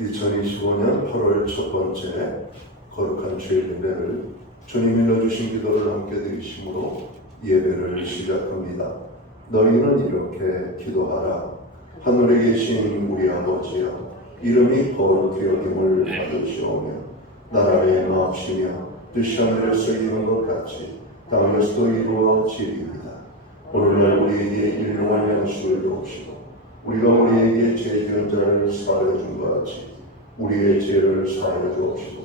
2025년 8월 첫 번째 거룩한 주일 예배를 주님 일러주신 기도를 함께 드리심으로 예배를 시작합니다. 너희는 이렇게 기도하라. 하늘에 계신 우리 아버지여, 이름이 거룩히 여김을 받으시오며 나라의 마옵시며 뜻이 하늘에서 이룬 것 같이 땅에서도 이루어지리이다. 오늘날 우리에게 일용할 양식을 주옵시고 우리가 우리에게 죄 지은 자를 사하여 준 것 같이 우리의 죄를 사하여 주옵시고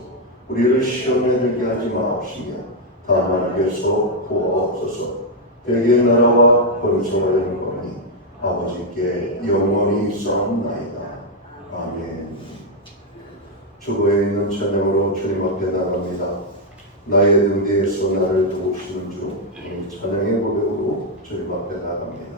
우리를 시험에 들게 하지 마옵시며 다만 악에서 구하옵소서. 대개의 나라와 번성을 영광이 아버지께 영원히 있사옵나이다. 아멘. 주보에 있는 찬양으로 주님 앞에 나갑니다. 나의 등 뒤에서 나를 도우시는 주, 찬양의 고백으로 주님 앞에 나갑니다.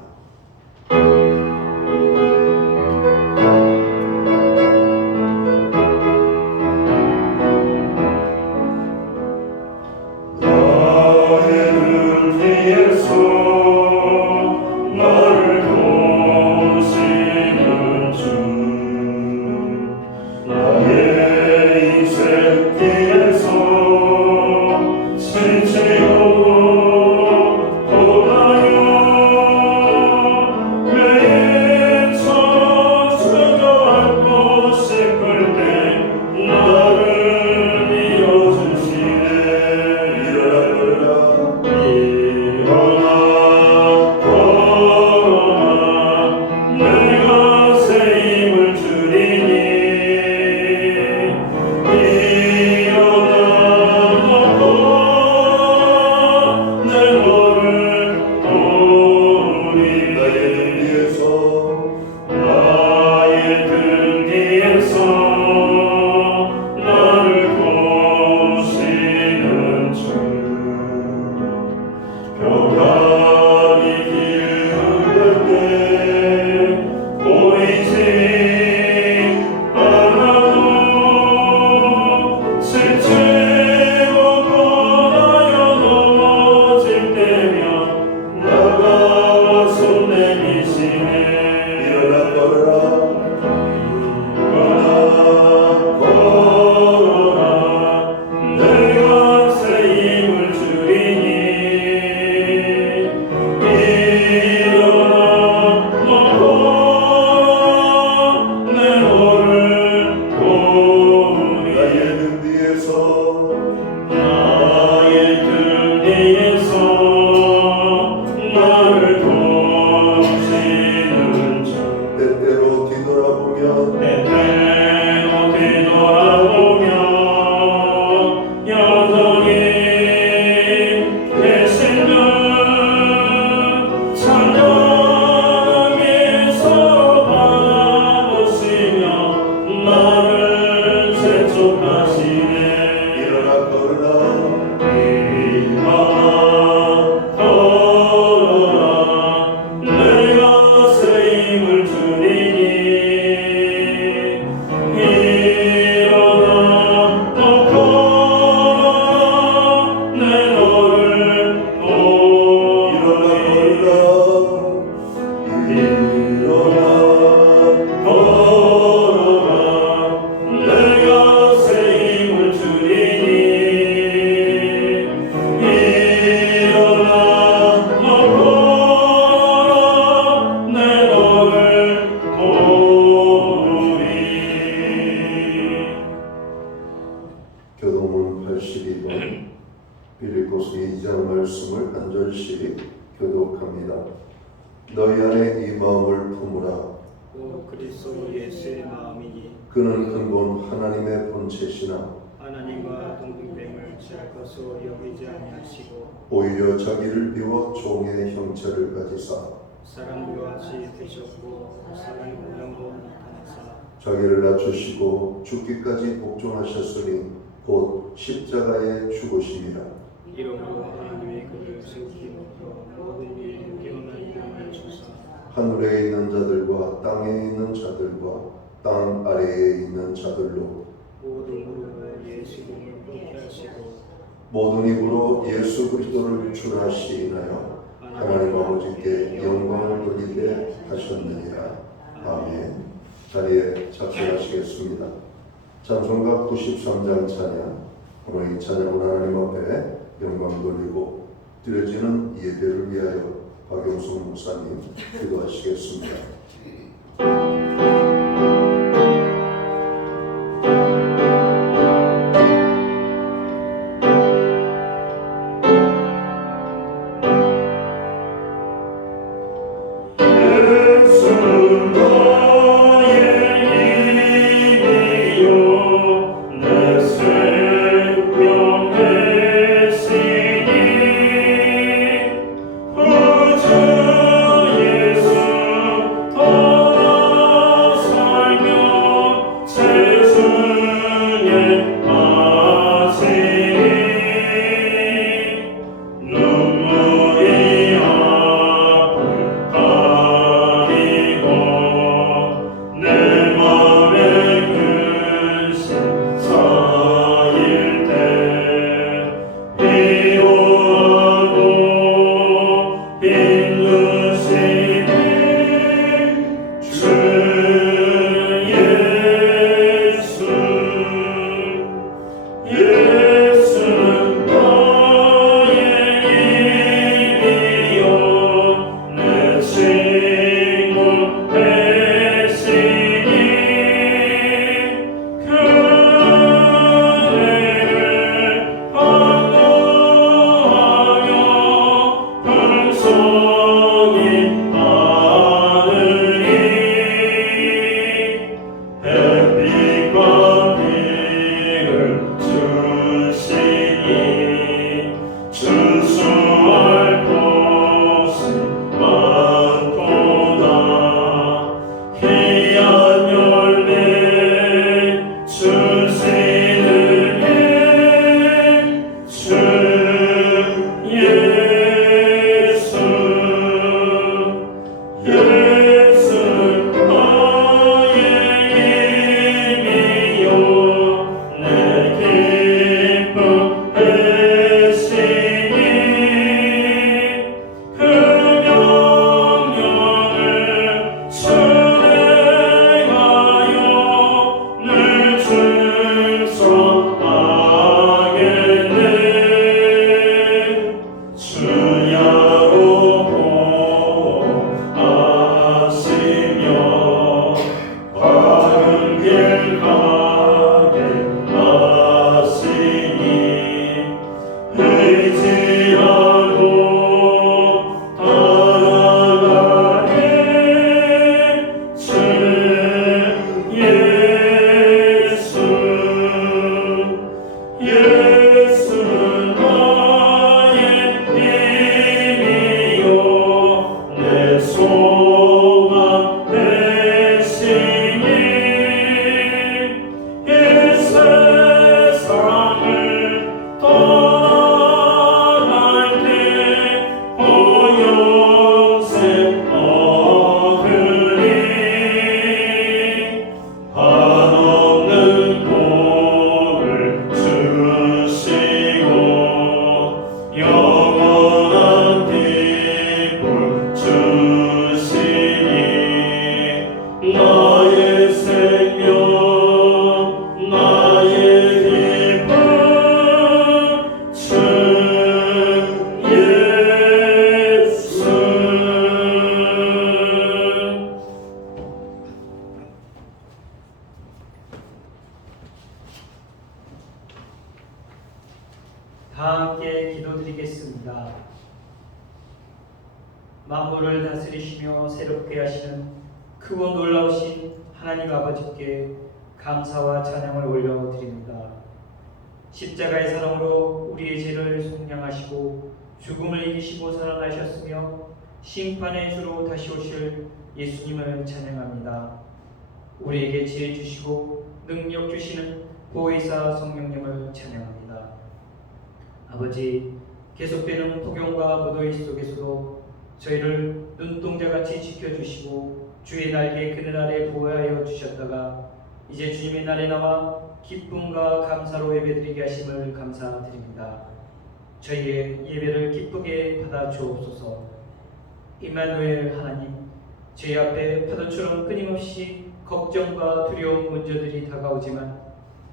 교도문 82번 빌립보서 2장 말씀을 한 절씩 교독합니다. 너희 안에 이 마음을 품으라. 오 그리스도 예수의 마음이니 그는 근본 하나님의 본체시나 하나님과 동등됨을 취할 것으로 여기지 아니하시고 오히려 자기를 비워 종의 형체를 가지사 사람과 같이 되셨고 사람의 모양으로 나타나사 자기를 낮추시고 죽기까지 복종하셨으니 곧 십자가에 죽으심이라. 이러므로 하나님의 그를 세우기 높여 모든 위에 뛰어난 이름을 주사 하늘에 있는 자들과 땅에 있는 자들과 땅 아래에 있는 자들로 모든 무릎을 예수 이름을 꿇게 하시고 모든 입으로 예수 그리스도를 유출하시나요 하나님 아버지께 영광을 돌리게 하셨느니라. 아멘. 자리에 잡수하시겠습니다. 찬송가 93장 찬양. 오늘 이 찬양은 하나님 앞에 영광 돌리고 드려지는 예배를 위하여 박용숙 목사님 기도하시겠습니다. 다 함께 기도드리겠습니다. 만물을 다스리시며 새롭게 하시는 크고 놀라우신 하나님 아버지께 감사와 찬양을 올려드립니다. 십자가의 사랑으로 우리의 죄를 속량하시고 죽음을 이기시고 살아나셨으며 심판의 주로 다시 오실 예수님을 찬양합니다. 우리에게 지혜 주시고 능력 주시는 보혜사 성령님을 찬양합니다. 아버지, 계속되는 폭염과 무더위 속에서도 저희를 눈동자같이 지켜주시고 주의 날개 그늘 아래 보호하여 주셨다가 이제 주님의 날에 나와 기쁨과 감사로 예배드리게 하심을 감사드립니다. 저희의 예배를 기쁘게 받아 주옵소서. 임마누엘 하나님, 저희 앞에 파도처럼 끊임없이 걱정과 두려운 문제들이 다가오지만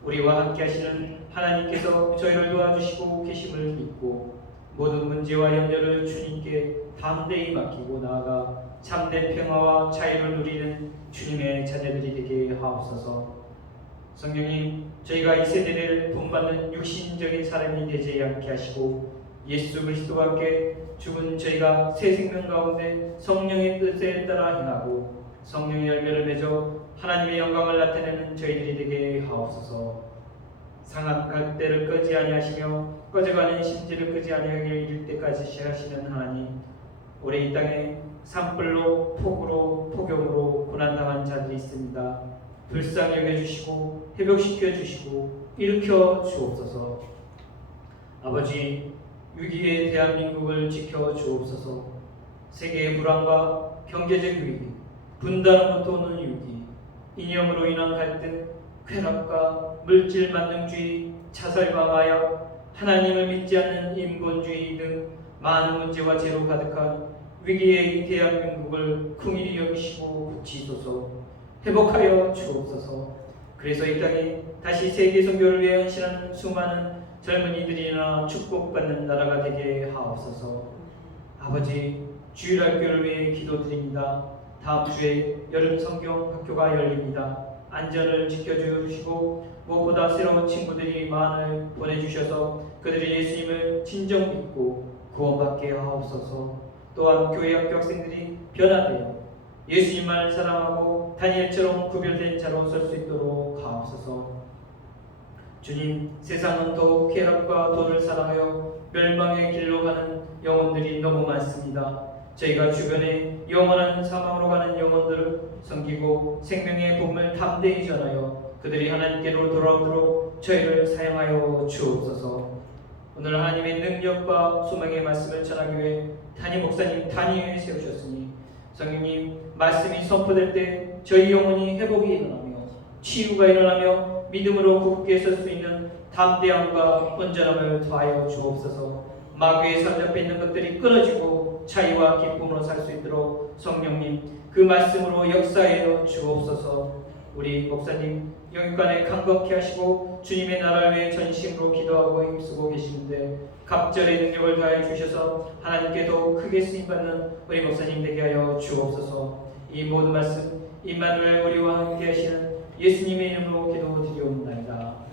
우리와 함께 하시는 하나님께서 저희를 도와주시고 계심을 믿고 모든 문제와 염려를 주님께 담대히 맡기고 나아가 참된 평화와 자유를 누리는 주님의 자녀들이 되게 하옵소서. 성령님, 저희가 이 세대를 본받는 육신적인 사람이 되지 않게 하시고 예수 그리스도와 함께 죽은 저희가 새 생명 가운데 성령의 뜻에 따라 행하고 성령의 열매를 맺어 하나님의 영광을 나타내는 저희들이 되게 하옵소서. 상한 갈대를 끄지 아니하시며 꺼져가는 심지를 끄지 아니하게 이를 때까지 하시는 하나님, 올해 이 땅에 산불로 폭우로 폭염으로 고난당한 자들이 있습니다. 불쌍히 여겨주시고 회복시켜 주시고 일으켜 주옵소서. 아버지, 위기의 대한민국을 지켜 주옵소서. 세계의 불안과 경제적 위기, 분단으로부터 오는 위기, 이념으로 인한 갈등, 쾌락과 물질 만능주의, 자살과 마약, 하나님을 믿지 않는 인본주의 등 많은 문제와 죄로 가득한 위기의 이 대한민국을 긍휼히 여기시고 고치소서. 회복하여 주옵소서. 그래서 이 땅에 다시 세계 선교를 위해 헌신하는 수많은 젊은이들이나 축복받는 나라가 되게 하옵소서. 아버지, 주일학교를 위해 기도드립니다. 다음 주에 여름 성경 학교가 열립니다. 안전을 지켜주시고 무엇보다 새로운 친구들이 많이 보내주셔서 그들이 예수님을 진정 믿고 구원받게 하옵소서. 또한 교회 학교 학생들이 변화되어 예수님만을 사랑하고 다니엘처럼 구별된 자로 설 수 있도록 하옵소서. 주님, 세상은 더욱 쾌락과 돈을 사랑하여 멸망의 길로 가는 영혼들이 너무 많습니다. 저희가 주변에 영원한 사망으로 가는 영혼들을 섬기고 생명의 복음을 담대히 전하여 그들이 하나님께로 돌아오도록 저희를 사용하여 주옵소서. 오늘 하나님의 능력과 소망의 말씀을 전하기 위해 단임 목사님 단임에 세우셨으니 성령님, 말씀이 선포될 때 저희 영혼이 회복이 일어나며 치유가 일어나며 믿음으로 굳게 설 수 있는 담대함과 온전함을 더하여 주옵소서. 마귀에 사로잡혀 있는 것들이 끊어지고 자유와 기쁨으로 살 수 있도록 성령님, 그 말씀으로 역사하여 주옵소서. 우리 목사님 영육간에 강건케 하시고 주님의 나라를 위해 전심으로 기도하고 힘쓰고 계시는데 갑절의 능력을 다해 주셔서 하나님께 더욱 크게 쓰임받는 우리 목사님 되게 하여 주옵소서. 이 모든 말씀 임마누엘 우리와 함께 하시는 예수님의 이름으로 기도드리옵나이다.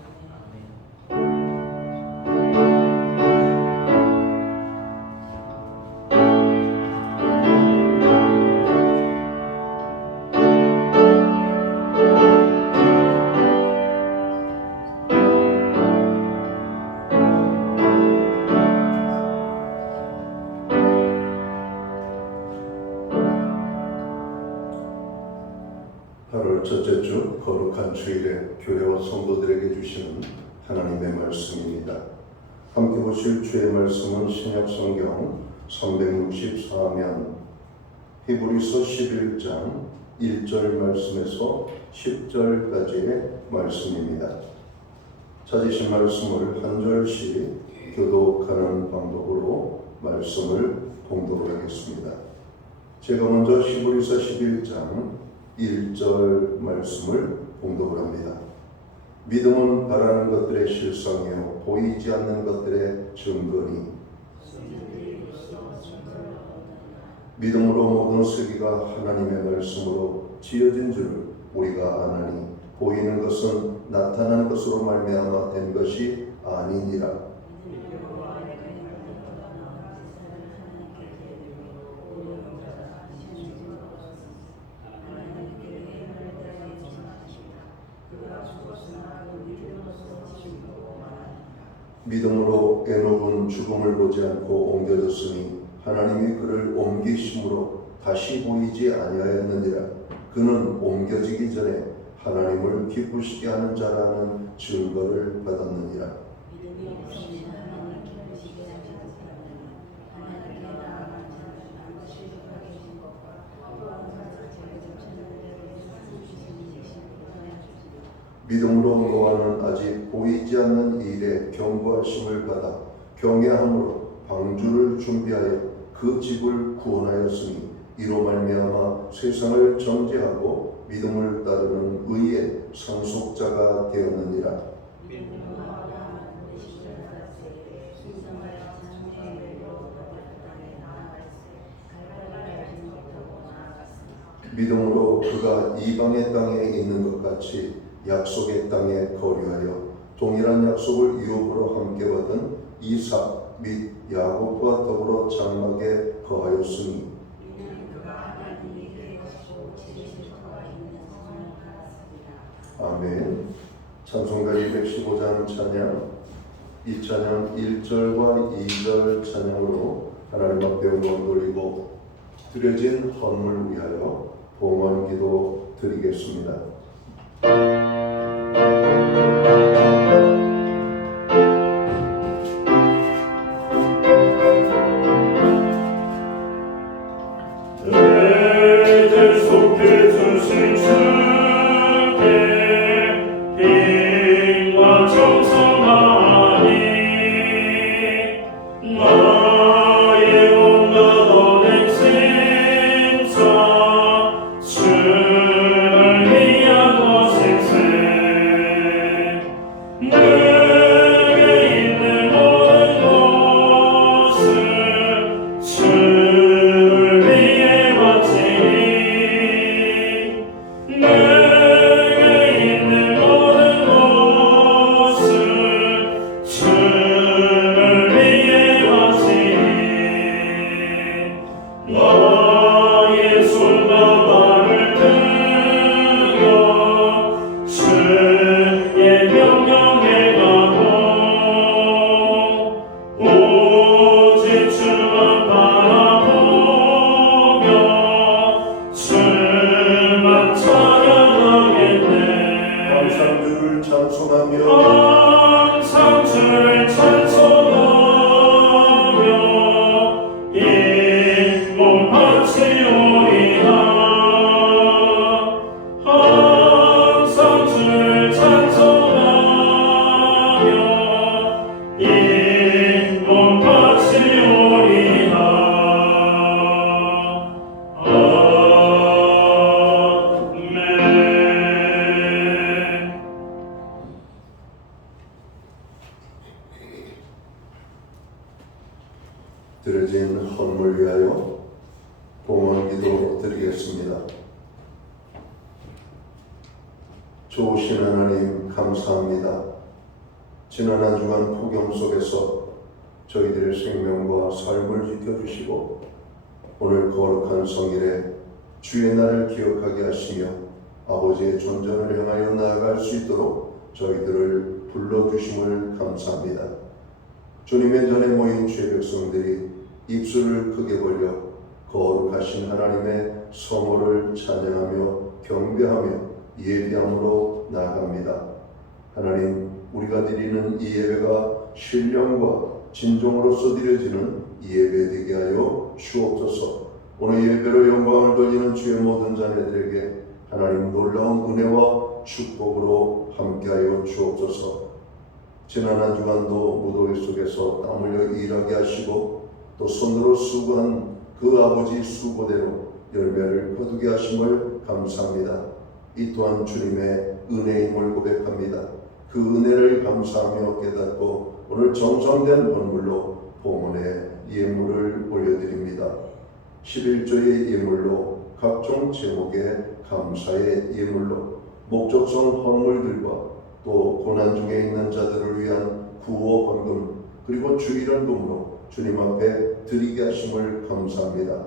첫째 주 거룩한 주일에 교회와 성도들에게 주시는 하나님의 말씀입니다. 함께 보실 주의 말씀은 신약성경 364면 히브리서 11장 1절 말씀에서 10절까지의 말씀입니다. 찾으신 말씀을 한 절씩 교독하는 방법으로 말씀을 봉독하겠습니다. 제가 먼저 히브리서 11장 1절 말씀을 봉독을 합니다. 믿음은 바라는 것들의 실상이요 보이지 않는 것들의 증거니 믿음으로 모든 세계가 하나님의 말씀으로 지어진 줄 우리가 아나니 보이는 것은 나타난 것으로 말미암아 된 것이 아니니라. 믿음으로 에녹은 죽음을 보지 않고 옮겨졌으니 하나님이 그를 옮기심으로 다시 보이지 아니하였느니라. 그는 옮겨지기 전에 하나님을 기쁘시게 하는 자라는 증거를 받았느니라. 믿음으로 노아는 아직 보이지 않는 일에 경고하심을 받아 경외함으로 방주를 준비하여 그 집을 구원하였으니 이로 말미암아 세상을 정죄하고 믿음을 따르는 의의 상속자가 되었느니라. 믿음으로 그가 이방의 땅에 있는 것 같이 약속의 땅에 거류하여 동일한 약속을 유업으로 함께 받은 이삭 및 야곱과 더불어 장막에 거하였으니 아멘. 찬송가 215장 찬양, 이 찬양 1절과 2절 찬양으로 하나님 앞에 영광 돌리고 드려진 헌물 위하여 봉헌 기도 드리겠습니다. 드려진 헌물 위하여 봉헌 기도 드리겠습니다. 좋으신 하나님 감사합니다. 지난 한 주간 폭염 속에서 저희들의 생명과 삶을 지켜주시고 오늘 거룩한 성일에 주의 날을 기억하게 하시며 아버지의 존전을 향하여 나아갈 수 있도록 저희들을 불러주심을 감사합니다. 주님의 전에 모인 주의 백성들이 입술을 크게 벌려 거룩하신 하나님의 성호를 찬양하며 경배하며 예배함으로 나아갑니다. 하나님, 우리가 드리는 이 예배가 신령과 진정으로서 드려지는 예배 되게 하여 주옵소서. 오늘 예배로 영광을 돌리는 주의 모든 자녀들에게 하나님 놀라운 은혜와 축복으로 함께하여 주옵소서. 지난 한 주간도 무더위 속에서 땀 흘려 일하게 하시고 또 손으로 수고한 그 아버지 수고대로 열매를 거두게 하심을 감사합니다. 이 또한 주님의 은혜임을 고백합니다. 그 은혜를 감사하며 깨닫고 오늘 정성된 헌물로 봉헌의 예물을 올려드립니다. 11조의 예물로 각종 제목의 감사의 예물로 목적성 헌물들과 또 고난 중에 있는 자들을 위한 구호 헌금 그리고 주일헌금으로 주님 앞에 드리게 하심을 감사합니다.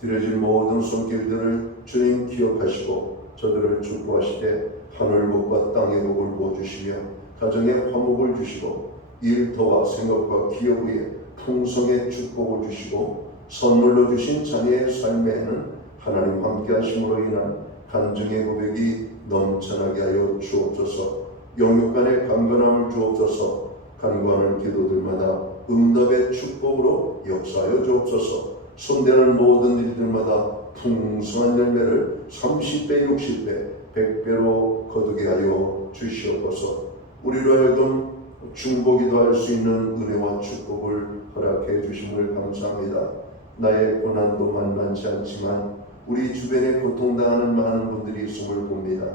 드려진 모든 손길들을 주님 기억하시고 저들을 축복하시되 하늘복과 땅의 복을 부어주시며 가정에 화목을 주시고 일터와 생각과 기업 위에 풍성의 축복을 주시고 선물로 주신 자녀의 삶에는 하나님 함께 하심으로 인한 간증의 고백이 넘쳐나게 하여 주옵소서. 영육간의 강건함을 주옵소서. 간구하는 기도들마다 응답의 축복으로 역사하여 주옵소서. 손대는 모든 일들마다 풍성한 열매를 30배, 60배, 100배로 거두게 하여 주시옵소서. 우리로 하여금 중보기도 할 수 있는 은혜와 축복을 허락해 주심을 감사합니다. 나의 고난도 만만치 않지만 우리 주변에 고통당하는 많은 분들이 있음을 봅니다.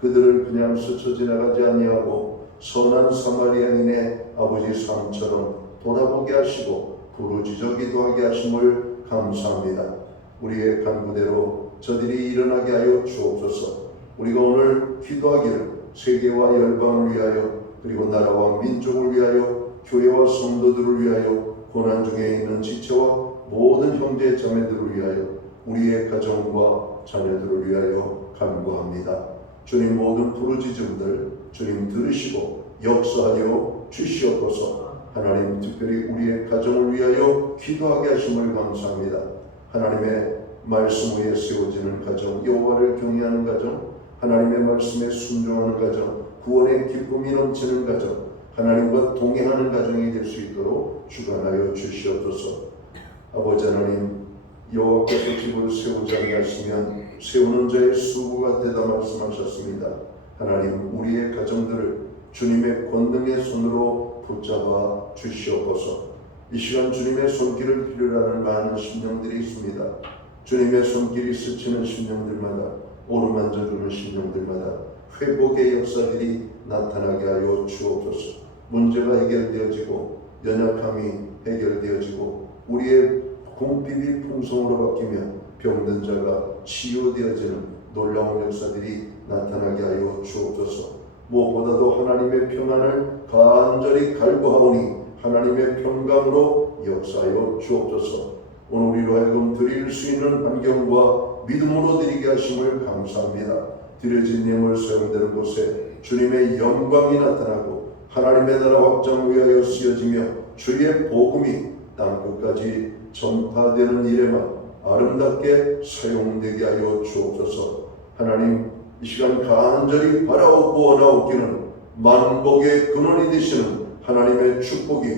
그들을 그냥 스쳐 지나가지 아니하고 선한 사마리아인의 아버지 삶처럼 돌아보게 하시고 부르짖어 기도하게 하심을 감사합니다. 우리의 간구대로 저들이 일어나게 하여 주옵소서. 우리가 오늘 기도하기를 세계와 열방을 위하여 그리고 나라와 민족을 위하여 교회와 성도들을 위하여 고난 중에 있는 지체와 모든 형제 자매들을 위하여 우리의 가정과 자녀들을 위하여 간구합니다. 주님 모든 부르짖음들 주님 들으시고 역사하여 주시옵소서. 하나님 특별히 우리의 가정을 위하여 기도하게 하심을 감사합니다. 하나님의 말씀 위에 세워지는 가정, 여호와를 경외하는 가정, 하나님의 말씀에 순종하는 가정, 구원의 기쁨이 넘치는 가정, 하나님과 동행하는 가정이 될 수 있도록 주관하여 주시옵소서. 아버지 하나님, 여호와께서 집을 세우지 아니하시면 세우는 자의 수고가 되다 말씀하셨습니다. 하나님, 우리의 가정들을 주님의 권능의 손으로 붙잡아 주시옵소서. 이 시간 주님의 손길을 필요로 하는 많은 심령들이 있습니다. 주님의 손길이 스치는 심령들마다, 오르만져주는 심령들마다 회복의 역사들이 나타나게 하여 주옵소서. 문제가 해결되어지고 연약함이 해결되어지고 우리의 궁핍이 풍성으로 바뀌며 병든 자가 치유되어지는 놀라운 역사들이 나타나게 하여 주옵소서. 무엇보다도 하나님의 평안을 간절히 갈구하오니 하나님의 평강으로 역사하여 주옵소서. 오늘 우리로 하여금 드릴 수 있는 환경과 믿음으로 드리게 하심을 감사합니다. 드려진 예물 사용되는 곳에 주님의 영광이 나타나고 하나님의 나라 확장을 위하여 쓰여지며 주의 복음이 땅끝까지 전파되는 일에만 아름답게 사용되게 하여 주옵소서. 하나님, 이 시간 간절히 바라옵고 원하옵기는 만복의 근원이 되시는 하나님의 축복이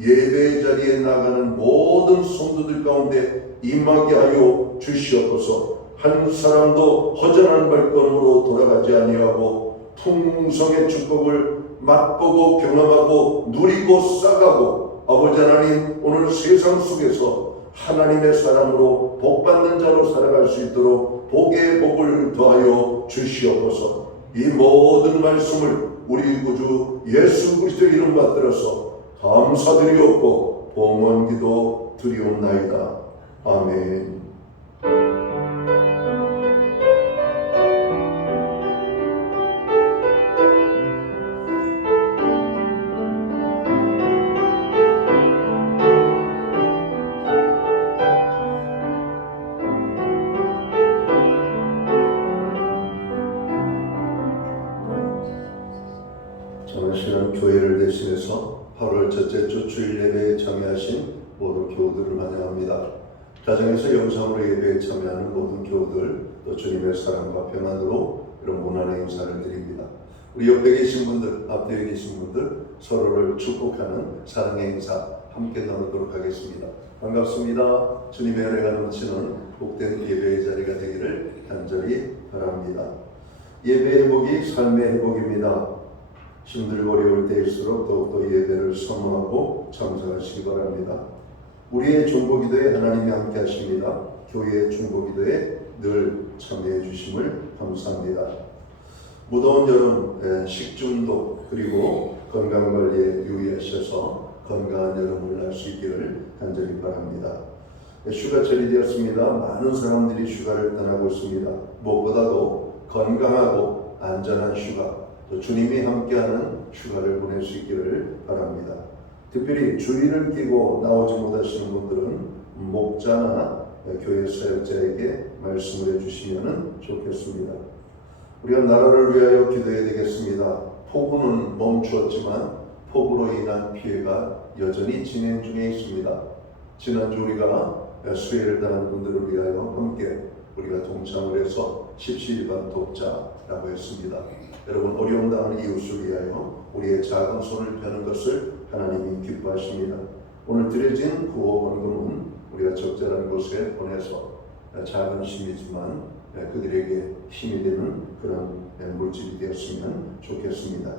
예배의 자리에 나가는 모든 성도들 가운데 임하게 하여 주시옵소서. 한 사람도 허전한 발걸음으로 돌아가지 아니하고 풍성의 축복을 맛보고 경험하고 누리고 싸가고 아버지 하나님, 오늘 세상 속에서 하나님의 사람으로 복받는 자로 살아갈 수 있도록 복의 복을 더하여 주시옵소서. 이 모든 말씀을 우리 구주 예수 그리스도의 이름 받들어서 감사드리옵고 봉헌기도 드리옵나이다. 아멘. 저는 신앙 교회를 대신해서 8월 첫째 주 주일 예배에 참여하신 모든 교우들을 환영합니다. 가정에서 영상으로 예배에 참여하는 모든 교우들, 또 주님의 사랑과 평안으로 이런 문안의 인사를 드립니다. 우리 옆에 계신 분들, 앞뒤에 계신 분들 서로를 축복하는 사랑의 인사 함께 나누도록 하겠습니다. 반갑습니다. 주님의 은혜가 넘치는 복된 예배의 자리가 되기를 간절히 바랍니다. 예배 회복이 삶의 회복입니다. 힘들고 어려울 때일수록 더욱더 예배를 선호하고 참석하시기 바랍니다. 우리의 중보기도에 하나님이 함께 하십니다. 교회의 중보기도에 늘 참여해 주심을 감사합니다. 무더운 여름 식중독 그리고 건강관리에 유의하셔서 건강한 여름을 날 수 있기를 간절히 바랍니다. 휴가철이 되었습니다. 많은 사람들이 휴가를 떠나고 있습니다. 무엇보다도 건강하고 안전한 휴가, 또 주님이 함께하는 휴가를 보낼 수 있기를 바랍니다. 특별히 주의를 끼고 나오지 못하시는 분들은 목자나 교회 사역자에게 말씀을 해주시면 좋겠습니다. 우리가 나라를 위하여 기도해야 되겠습니다. 폭우는 멈추었지만 폭우로 인한 피해가 여전히 진행 중에 있습니다. 지난주 우리가 수해를 당한 분들을 위하여 함께 우리가 동참을 해서 십시일반 돕자라고 했습니다. 여러분, 어려움 당하는 이웃을 위하여 우리의 작은 손을 펴는 것을 하나님이 기뻐하십니다. 오늘 드려진 구호 헌금은 우리가 적절한 곳에 보내서 작은 힘이지만 그들에게 힘이 되는 그런 물질이 되었으면 좋겠습니다.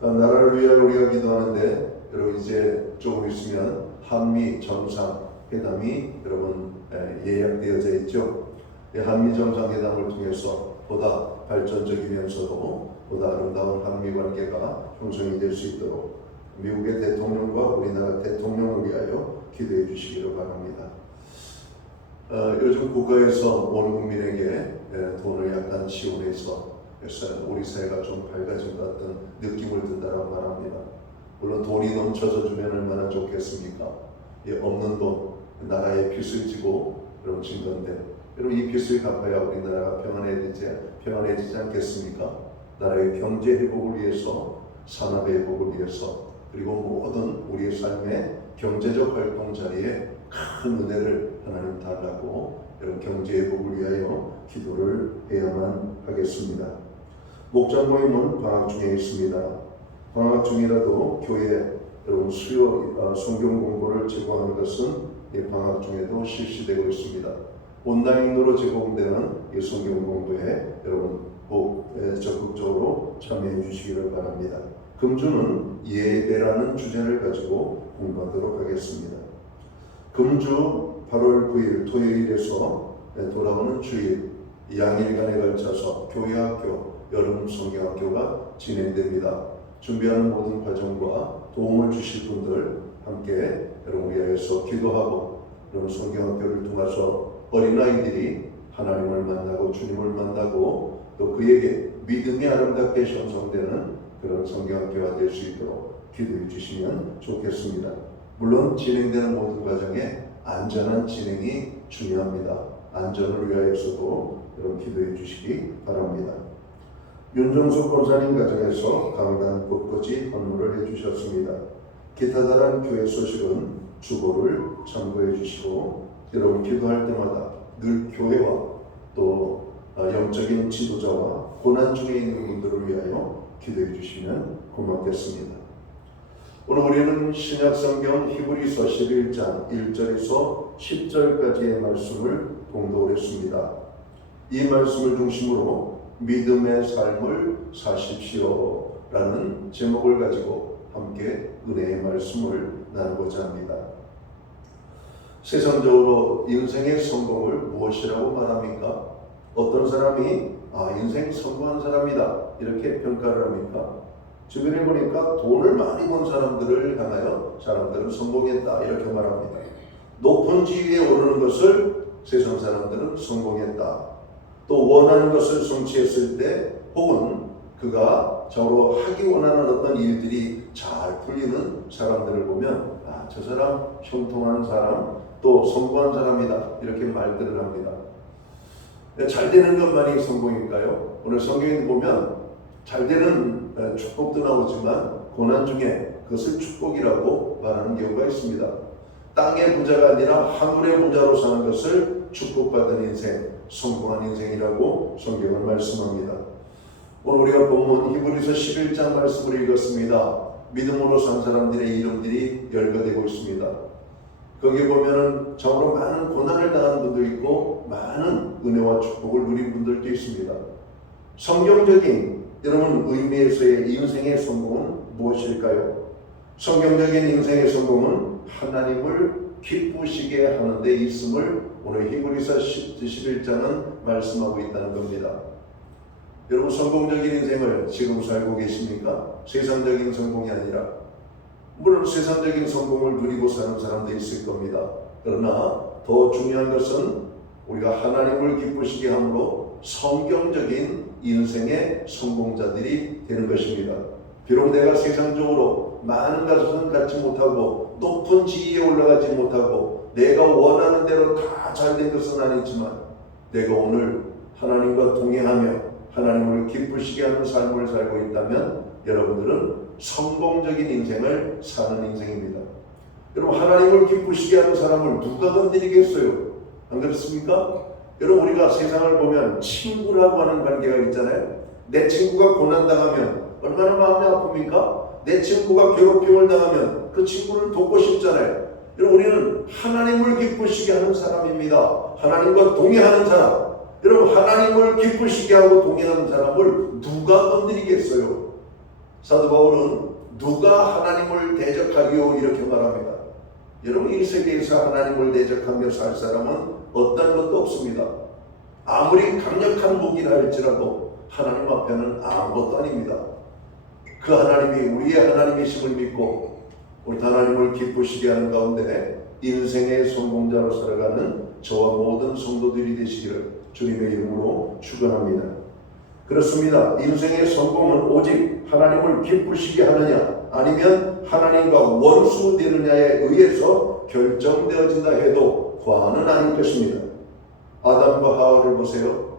나라를 위하여 우리가 기도하는데 여러분, 이제 조금 있으면 한미 정상회담이 여러분 예약되어져 있죠. 이 한미 정상회담을 통해서 보다 발전적이면서도 보다 아름다운 한미 관계가 형성이 될 수 있도록 미국의 대통령과 우리나라 대통령을 위하여 기도해 주시기를 바랍니다. 요즘 국가에서 온 국민에게 돈을 약간 지원해서 우리 사회가 좀 밝아진 것 같은 느낌을 든다고 말합니다. 물론 돈이 넘쳐서 주면 얼마나 좋겠습니까? 없는 돈, 나라의 빚을 지고 그럼 진 건데, 여러분 이 빚을 갚아야 우리나라가 평안해지지 않겠습니까? 나라의 경제 회복을 위해서, 산업의 회복을 위해서, 그리고 모든 우리의 삶의 경제적 활동 자리에 큰 은혜를 하나님 달라고 여러분 경제 회복을 위하여 기도를 해야만 하겠습니다. 목장 모임은 방학 중에 있습니다. 방학 중이라도 교회 여러분 수요 성경 공부를 제공하는 것은 방학 중에도 실시되고 있습니다. 온라인으로 제공되는 이 성경 공부에 여러분 꼭 적극적으로 참여해 주시기를 바랍니다. 금주는 예배라는 주제를 가지고 공부하도록 하겠습니다. 금주 8월 9일 토요일에서 돌아오는 주일 양일간에 걸쳐서 교회학교 여름 성경학교가 진행됩니다. 준비하는 모든 과정과 도움을 주실 분들 함께 여러분 위하여서 기도하고 여러분 성경학교를 통해서 어린아이들이 하나님을 만나고 주님을 만나고 또 그에게 믿음이 아름답게 형성되는 그런 성경학교가 될 수 있도록 기도해 주시면 좋겠습니다. 물론 진행되는 모든 과정에 안전한 진행이 중요합니다. 안전을 위하여서도 여러분 기도해 주시기 바랍니다. 윤정숙 권사님 가정에서 강단 꿋꿋이 헌물을 해주셨습니다. 기타 다른 교회 소식은 주보를 참고해 주시고 여러분 기도할 때마다 늘 교회와 또 영적인 지도자와 고난 중에 있는 분들을 위하여 기도해 주시면 고맙겠습니다. 오늘 우리는 신약성경 히브리서 11장 1절에서 10절까지의 말씀을 봉독을 했습니다. 이 말씀을 중심으로 믿음의 삶을 사십시오 라는 제목을 가지고 함께 은혜의 말씀을 나누고자 합니다. 세상적으로 인생의 성공을 무엇이라고 말합니까? 어떤 사람이 인생 성공한 사람이다 이렇게 평가를 합니까? 주변에 보니까 돈을 많이 번 사람들을 향하여 사람들은 성공했다 이렇게 말합니다. 높은 지위에 오르는 것을 세상 사람들은 성공했다. 또 원하는 것을 성취했을 때 혹은 그가 저로 하기 원하는 어떤 일들이 잘 풀리는 사람들을 보면 저 사람 형통한 사람 또 성공한 사람이다 이렇게 말들을 합니다. 잘 되는 것만이 성공일까요? 오늘 성경에 보면 잘 되는 축복도 나오지만 고난 중에 그것을 축복이라고 말하는 경우가 있습니다. 땅의 부자가 아니라 하늘의 부자로 사는 것을 축복받은 인생, 성공한 인생이라고 성경은 말씀합니다. 오늘 우리가 본문 히브리서 11장 말씀을 읽었습니다. 믿음으로 산 사람들의 이름들이 열거되고 있습니다. 거기 보면은 정말로 많은 고난을 당한 분도 있고 많은 은혜와 축복을 누린 분들도 있습니다. 성경적인 여러분 의미에서의 인생의 성공은 무엇일까요? 성경적인 인생의 성공은 하나님을 기쁘시게 하는 데 있음을 오늘 히브리서 11장은 말씀하고 있다는 겁니다. 여러분 성공적인 인생을 지금 살고 계십니까? 세상적인 성공이 아니라 물론 세상적인 성공을 누리고 사는 사람도 있을 겁니다. 그러나 더 중요한 것은 우리가 하나님을 기쁘시게 함으로 성경적인 인생의 성공자들이 되는 것입니다. 비록 내가 세상적으로 많은 것은 갖지 못하고 높은 지위에 올라가지 못하고 내가 원하는 대로 다 잘 된 것은 아니지만 내가 오늘 하나님과 동행하며 하나님을 기쁘시게 하는 삶을 살고 있다면 여러분들은 성공적인 인생을 사는 인생입니다. 여러분 하나님을 기쁘시게 하는 사람을 누가 건드리겠어요? 안 그렇습니까? 여러분 우리가 세상을 보면 친구라고 하는 관계가 있잖아요. 내 친구가 고난당하면 얼마나 마음이 아픕니까? 내 친구가 괴롭힘을 당하면 그 친구를 돕고 싶잖아요. 여러분 우리는 하나님을 기쁘시게 하는 사람입니다. 하나님과 동행하는 사람. 여러분 하나님을 기쁘시게 하고 동행하는 사람을 누가 건드리겠어요? 사도 바울은 누가 하나님을 대적하기요 이렇게 말합니다. 여러분 이 세계에서 하나님을 대적하며 살 사람은 어떤 것도 없습니다. 아무리 강력한 무기라 할지라도 하나님 앞에는 아무것도 아닙니다. 그 하나님이 우리의 하나님이심을 믿고 우리 하나님을 기쁘시게 하는 가운데 인생의 성공자로 살아가는 저와 모든 성도들이 되시기를 주님의 이름으로 축원합니다. 그렇습니다. 인생의 성공은 오직 하나님을 기쁘시게 하느냐 아니면 하나님과 원수 되느냐에 의해서 결정되어진다 해도 과언은 아닐 것입니다. 아담과 하와를 보세요.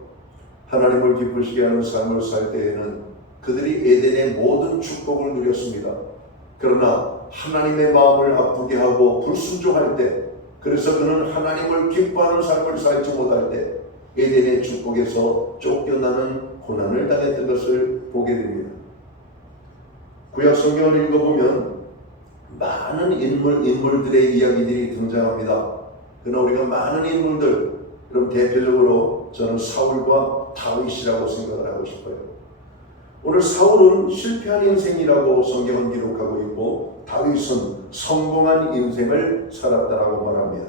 하나님을 기쁘시게 하는 삶을 살 때에는 그들이 에덴의 모든 축복을 누렸습니다. 그러나 하나님의 마음을 아프게 하고 불순종할 때, 그래서 그는 하나님을 기뻐하는 삶을 살지 못할 때 에덴의 축복에서 쫓겨나는 고난을 당했던 것을 보게 됩니다. 구약 성경을 읽어보면 많은 인물들의 이야기들이 등장합니다. 그러나 우리가 많은 인물들, 그럼 대표적으로 저는 사울과 다윗이라고 생각을 하고 싶어요. 오늘 사울은 실패한 인생이라고 성경은 기록하고 있고 다윗은 성공한 인생을 살았다라고 말합니다.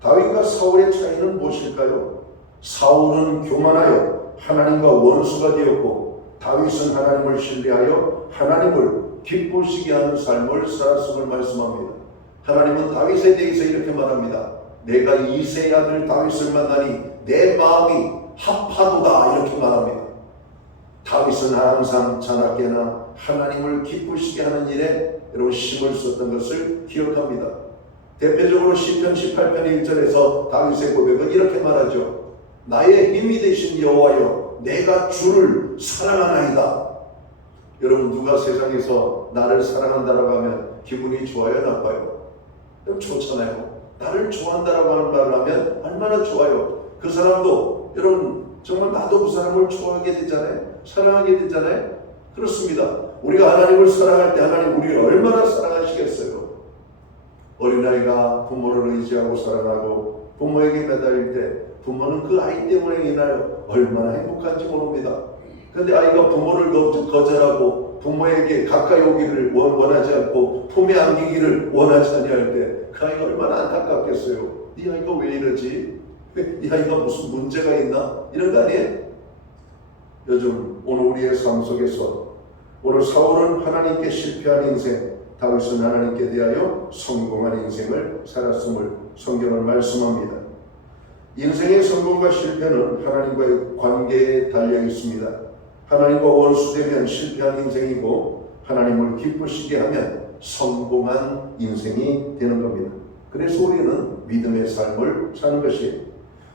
다윗과 사울의 차이는 무엇일까요? 사울은 교만하여 하나님과 원수가 되었고 다윗은 하나님을 신뢰하여 하나님을 기쁘시게 하는 삶을 살았음을 말씀합니다. 하나님은 다윗에 대해서 이렇게 말합니다. 내가 이새의 아들 다윗을 만나니 내 마음이 합하도다 이렇게 말합니다. 다윗은 항상 자나깨나 하나님을 기쁘시게 하는 일에 여러분 힘을 썼던 것을 기억합니다. 대표적으로 시편 18편 1절에서 다윗의 고백은 이렇게 말하죠. 나의 힘이 되신 여호와여 내가 주를 사랑하나이다. 여러분 누가 세상에서 나를 사랑한다라고 하면 기분이 좋아요 나빠요? 좋잖아요. 나를 좋아한다라고 하는 말을 하면 얼마나 좋아요. 그 사람도 여러분 정말 나도 그 사람을 좋아하게 되잖아요. 사랑하게 되잖아요. 그렇습니다. 우리가 하나님을 사랑할 때 하나님 우리를 얼마나 사랑하시겠어요. 어린아이가 부모를 의지하고 사랑하고 부모에게 매달릴 때 부모는 그 아이 때문에 인하여 얼마나 행복한지 모릅니다. 그런데 아이가 부모를 거절하고 부모에게 가까이 오기를 원하지 않고 품에 안기기를 원하지 아니할 때 그 아이가 얼마나 안타깝겠어요. 이 아이가 왜 이러지? 이 아이가 무슨 문제가 있나? 이런 거 아니에요? 요즘 오늘 우리의 삶 속에서 오늘 사울은 하나님께 실패한 인생, 다윗은 하나님께 대하여 성공한 인생을 살았음을 성경은 말씀합니다. 인생의 성공과 실패는 하나님과의 관계에 달려 있습니다. 하나님과 원수되면 실패한 인생이고 하나님을 기쁘시게 하면 성공한 인생이 되는 겁니다. 그래서 우리는 믿음의 삶을 사는 것이에요.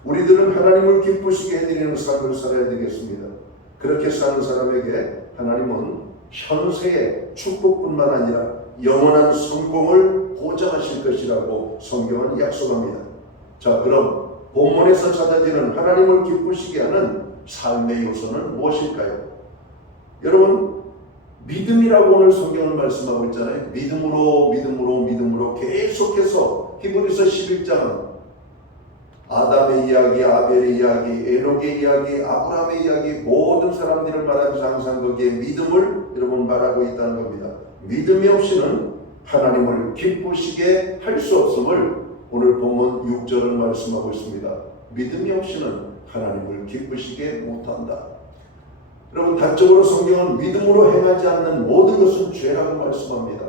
우리들은 하나님을 기쁘시게 해드리는 삶을 살아야 되겠습니다. 그렇게 사는 사람에게 하나님은 현세의 축복뿐만 아니라 영원한 성공을 보장하실 것이라고 성경은 약속합니다. 자, 그럼 본문에서 찾아지는 하나님을 기쁘시게 하는 삶의 요소는 무엇일까요? 여러분 믿음이라고 오늘 성경을 말씀하고 있잖아요. 믿음으로 계속해서 히브리서 11장은 아담의 이야기, 아벨의 이야기, 에녹의 이야기, 아브라함의 이야기 모든 사람들을 말하면서 항상 거기에 믿음을 여러분 말하고 있다는 겁니다. 믿음이 없이는 하나님을 기쁘시게 할 수 없음을 오늘 본문 6절은 말씀하고 있습니다. 믿음이 없이는 하나님을 기쁘시게 못한다. 여러분 단적으로 성경은 믿음으로 행하지 않는 모든 것은 죄라고 말씀합니다.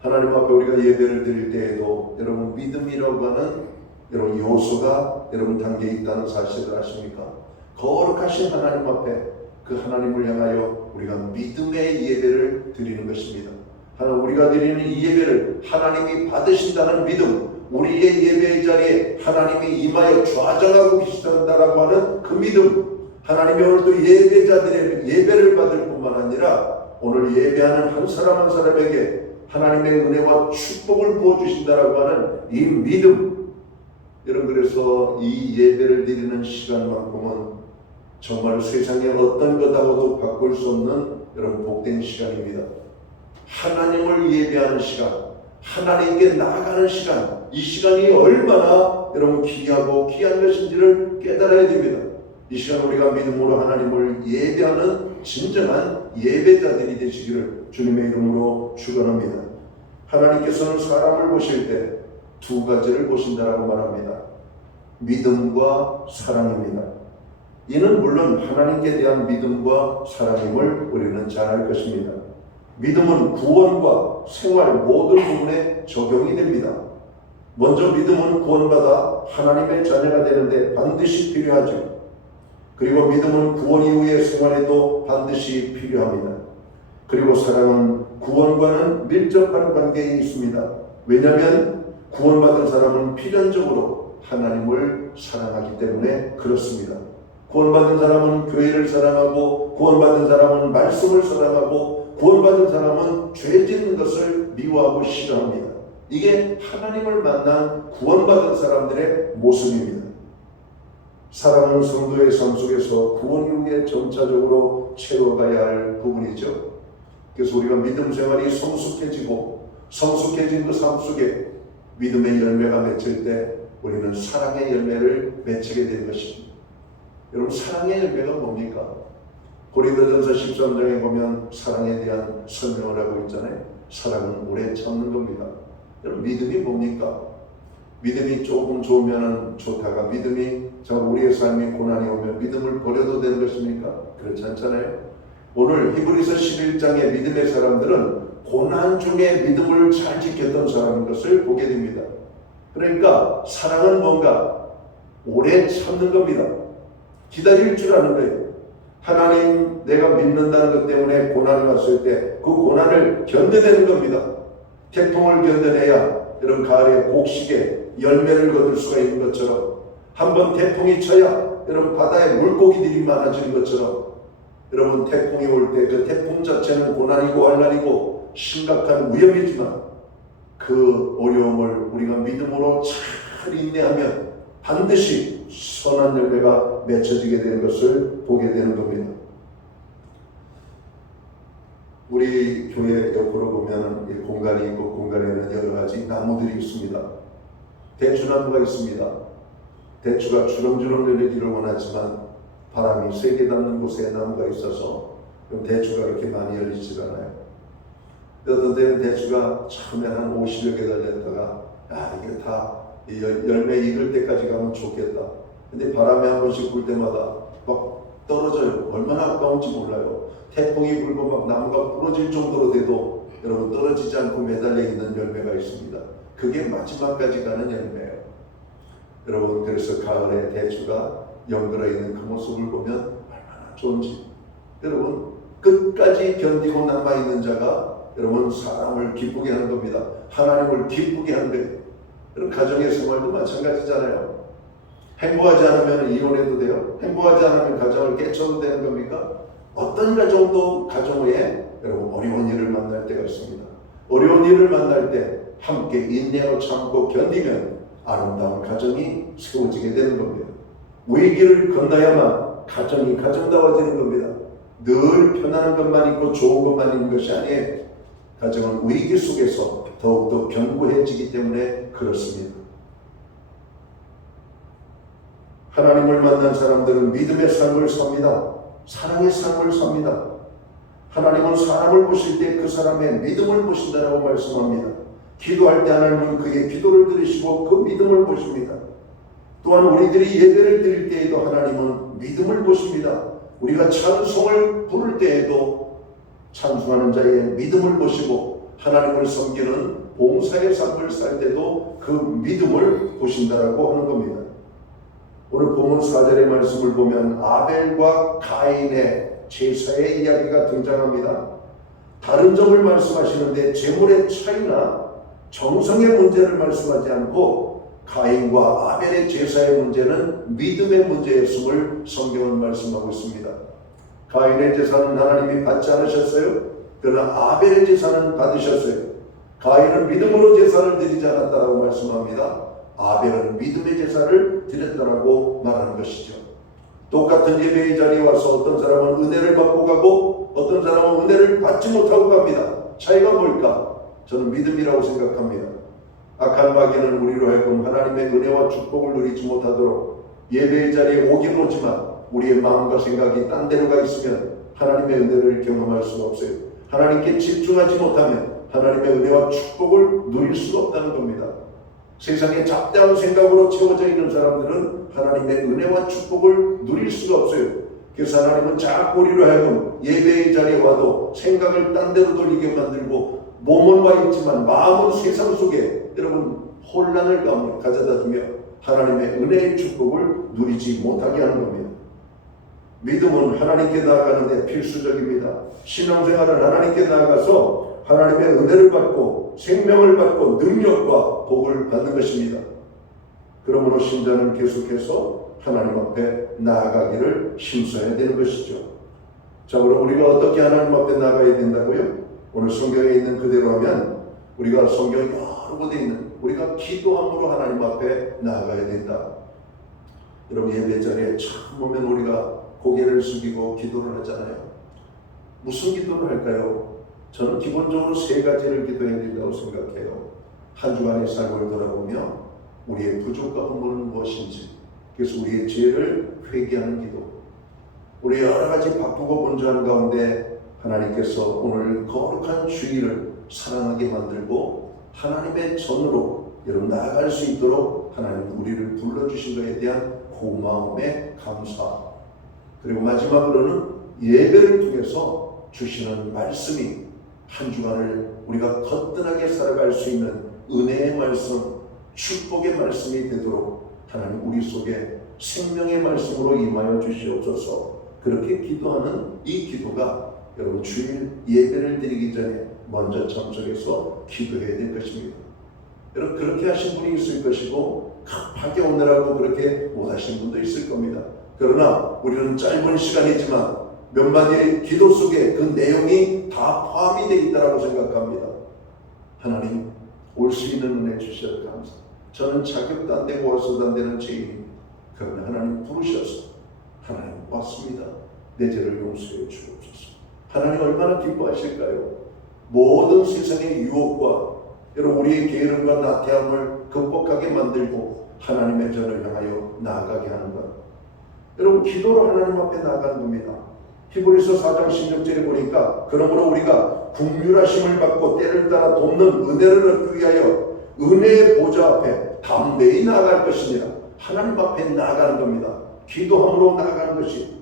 하나님 앞에 우리가 예배를 드릴 때에도 여러분 믿음이라고 하는 여러분 요소가 여러분 담겨 있다는 사실을 아십니까? 거룩하신 하나님 앞에 그 하나님을 향하여 우리가 믿음의 예배를 드리는 것입니다. 하나님 우리가 드리는 이 예배를 하나님이 받으신다는 믿음, 우리의 예배의 자리에 하나님이 임하여 좌정하고 계시다라고 하는 그 믿음, 하나님이 오늘도 예배자들의 예배를 받을 뿐만 아니라 오늘 예배하는 한 사람 한 사람에게 하나님의 은혜와 축복을 부어주신다라고 하는 이 믿음. 여러분 그래서 이 예배를 드리는 시간만큼은 정말 세상에 어떤 것하고도 바꿀 수 없는 여러분 복된 시간입니다. 하나님을 예배하는 시간, 하나님께 나아가는 시간, 이 시간이 얼마나 여러분 귀하고 귀한 것인지를 깨달아야 됩니다. 이 시간 우리가 믿음으로 하나님을 예배하는 진정한 예배자들이 되시기를 주님의 이름으로 축원합니다. 하나님께서는 사람을 보실 때 두 가지를 보신다라고 말합니다. 믿음과 사랑입니다. 이는 물론 하나님께 대한 믿음과 사랑임을 우리는 잘 알 것입니다. 믿음은 구원과 생활 모든 부분에 적용이 됩니다. 먼저 믿음은 구원받아 하나님의 자녀가 되는데 반드시 필요하죠. 그리고 믿음은 구원 이후의 생활에도 반드시 필요합니다. 그리고 사랑은 구원과는 밀접한 관계에 있습니다. 왜냐하면 구원받은 사람은 필연적으로 하나님을 사랑하기 때문에 그렇습니다. 구원받은 사람은 교회를 사랑하고, 구원받은 사람은 말씀을 사랑하고, 구원받은 사람은 죄 짓는 것을 미워하고 싫어합니다. 이게 하나님을 만난 구원받은 사람들의 모습입니다. 사랑은 성도의 삶 속에서 구원 이후에 점차적으로 채워가야 할 부분이죠. 그래서 우리가 믿음 생활이 성숙해지고, 성숙해진 그 삶 속에 믿음의 열매가 맺힐 때 우리는 사랑의 열매를 맺히게 될 것입니다. 여러분, 사랑의 열매가 뭡니까? 고린도전서 13장에 보면 사랑에 대한 설명을 하고 있잖아요. 사랑은 오래 참는 겁니다. 여러분, 믿음이 뭡니까? 믿음이 조금 좋으면 좋다가 믿음이 우리의 삶에 고난이 오면 믿음을 버려도 되는 것입니까? 그렇지 않잖아요. 오늘 히브리서 11장의 믿음의 사람들은 고난 중에 믿음을 잘 지켰던 사람인 것을 보게 됩니다. 그러니까 사랑은 뭔가 오래 참는 겁니다. 기다릴 줄 아는 거예요. 하나님 내가 믿는다는 것 때문에 고난이 왔을 때 그 고난을 견뎌내는 겁니다. 태풍을 견뎌내야 이런 가을에 곡식에 열매를 거둘 수가 있는 것처럼, 한번 태풍이 쳐야 여러분 바다에 물고기들이 많아지는 것처럼, 여러분 태풍이 올 때 그 태풍 자체는 고난이고 환난이고 심각한 위험이지만 그 어려움을 우리가 믿음으로 잘 인내하면 반드시 선한 열매가 맺혀지게 되는 것을 보게 되는 겁니다. 우리 교회 옆으로 보면 공간이 있고 공간에는 여러 가지 나무들이 있습니다. 대추나무가 있습니다. 대추가 주렁주렁 열리기를 원하지만 바람이 세게 닿는 곳에 나무가 있어서 대추가 그렇게 많이 열리지 않아요. 어떤 때는 대추가 처음에 한 50여 개 달렸다가 이게 다 열매 익을 때까지 가면 좋겠다. 근데 바람이 한 번씩 불 때마다 막 떨어져요. 얼마나 아까운지 몰라요. 태풍이 불고 막 나무가 부러질 정도로 돼도 여러분 떨어지지 않고 매달려 있는 열매가 있습니다. 그게 마지막까지 가는 열매예요. 여러분, 그래서 가을에 대추가 연그러 있는 그 모습을 보면 얼마나 좋은지. 여러분, 끝까지 견디고 남아있는 자가 여러분 사람을 기쁘게 하는 겁니다. 하나님을 기쁘게 하는 거예요. 여러분, 가정의 생활도 마찬가지잖아요. 행복하지 않으면 이혼해도 돼요? 행복하지 않으면 가정을 깨쳐도 되는 겁니까? 어떤 가정도 가정 후에 여러분 어려운 일을 만날 때가 있습니다. 어려운 일을 만날 때 함께 인내로 참고 견디면 아름다운 가정이 세워지게 되는 겁니다. 위기를 건너야만 가정이 가정다워지는 겁니다. 늘 편안한 것만 있고 좋은 것만 있는 것이 아니에요. 가정은 위기 속에서 더욱더 견고해지기 때문에 그렇습니다. 하나님을 만난 사람들은 믿음의 삶을 삽니다. 사랑의 삶을 삽니다. 하나님은 사람을 보실 때 그 사람의 믿음을 보신다라고 말씀합니다. 기도할 때 하나님은 그의 기도를 들으시고 그 믿음을 보십니다. 또한 우리들이 예배를 드릴 때에도 하나님은 믿음을 보십니다. 우리가 찬송을 부를 때에도 찬송하는 자의 믿음을 보시고 하나님을 섬기는 봉사의 삶을 살 때도 그 믿음을 보신다라고 하는 겁니다. 오늘 본문 4절의 말씀을 보면 아벨과 가인의 제사의 이야기가 등장합니다. 다른 점을 말씀하시는데 제물의 차이나 정성의 문제를 말씀하지 않고 가인과 아벨의 제사의 문제는 믿음의 문제였음을 성경은 말씀하고 있습니다. 가인의 제사는 하나님이 받지 않으셨어요. 그러나 아벨의 제사는 받으셨어요. 가인은 믿음으로 제사를 드리지 않았다고 말씀합니다. 아벨은 믿음의 제사를 드렸다라고 말하는 것이죠. 똑같은 예배의 자리에 와서 어떤 사람은 은혜를 받고 가고 어떤 사람은 은혜를 받지 못하고 갑니다. 차이가 뭘까? 저는 믿음이라고 생각합니다. 악한 마귀는 우리로 하여금 하나님의 은혜와 축복을 누리지 못하도록 예배의 자리에 오긴 오지만 우리의 마음과 생각이 딴 데로 가 있으면 하나님의 은혜를 경험할 수가 없어요. 하나님께 집중하지 못하면 하나님의 은혜와 축복을 누릴 수가 없다는 겁니다. 세상에 잡다한 생각으로 채워져 있는 사람들은 하나님의 은혜와 축복을 누릴 수가 없어요. 그래서 하나님은 자꾸 우리로 하여금 예배의 자리에 와도 생각을 딴 데로 돌리게 만들고 몸은 와 있지만 마음은 세상 속에 여러분 혼란을 가져다 주며 하나님의 은혜의 축복을 누리지 못하게 하는 겁니다. 믿음은 하나님께 나아가는 데 필수적입니다. 신앙생활은 하나님께 나아가서 하나님의 은혜를 받고 생명을 받고 능력과 복을 받는 것입니다. 그러므로 신자는 계속해서 하나님 앞에 나아가기를 힘써야 되는 것이죠. 자, 그럼 우리가 어떻게 하나님 앞에 나아가야 된다고요? 오늘 성경에 있는 그대로 하면 우리가 성경 여러 곳에 있는 우리가 기도함으로 하나님 앞에 나아가야 된다. 여러분 예배 자리에 처음 오면 우리가 고개를 숙이고 기도를 하잖아요. 무슨 기도를 할까요? 저는 기본적으로 세 가지를 기도해야 된다고 생각해요. 한 주간의 삶을 돌아보며 우리의 부족과 허물은 무엇인지, 그래서 우리의 죄를 회개하는 기도. 우리 여러 가지 바쁘고 분주한 가운데 하나님께서 오늘 거룩한 주일을 사랑하게 만들고 하나님의 전으로 여러분 나아갈 수 있도록 하나님 우리를 불러주신 것에 대한 고마움의 감사. 그리고 마지막으로는 예배를 통해서 주시는 말씀이 한 주간을 우리가 거뜬하게 살아갈 수 있는 은혜의 말씀, 축복의 말씀이 되도록 하나님 우리 속에 생명의 말씀으로 임하여 주시옵소서. 그렇게 기도하는 이 기도가 여러분 주일 예배를 드리기 전에 먼저 참석해서 기도해야 될 것입니다. 여러분 그렇게 하신 분이 있을 것이고 급하게 오느라고 그렇게 못하신 분도 있을 겁니다. 그러나 우리는 짧은 시간이지만 몇 마디의 기도 속에 그 내용이 다 포함이 되어 있다고 생각합니다. 하나님 올 수 있는 은혜 주셔서 감사합니다. 저는 자격도 안 되고 와서도 안 되는 죄인입니다. 그러나 하나님 부르셔서 하나님 왔습니다. 내 죄를 용서해 주옵소서. 하나님 얼마나 기뻐하실까요? 모든 세상의 유혹과 여러분 우리의 게으름과 나태함을 극복하게 만들고 하나님의 전을 향하여 나아가게 하는 것. 여러분 기도로 하나님 앞에 나아가는 겁니다. 히브리서 4장 16절에 보니까 그러므로 우리가 긍휼하심을 받고 때를 따라 돕는 은혜를 얻기 위하여 은혜의 보좌 앞에 담대히 나아갈 것이니라. 하나님 앞에 나아가는 겁니다. 기도함으로 나아가는 것이.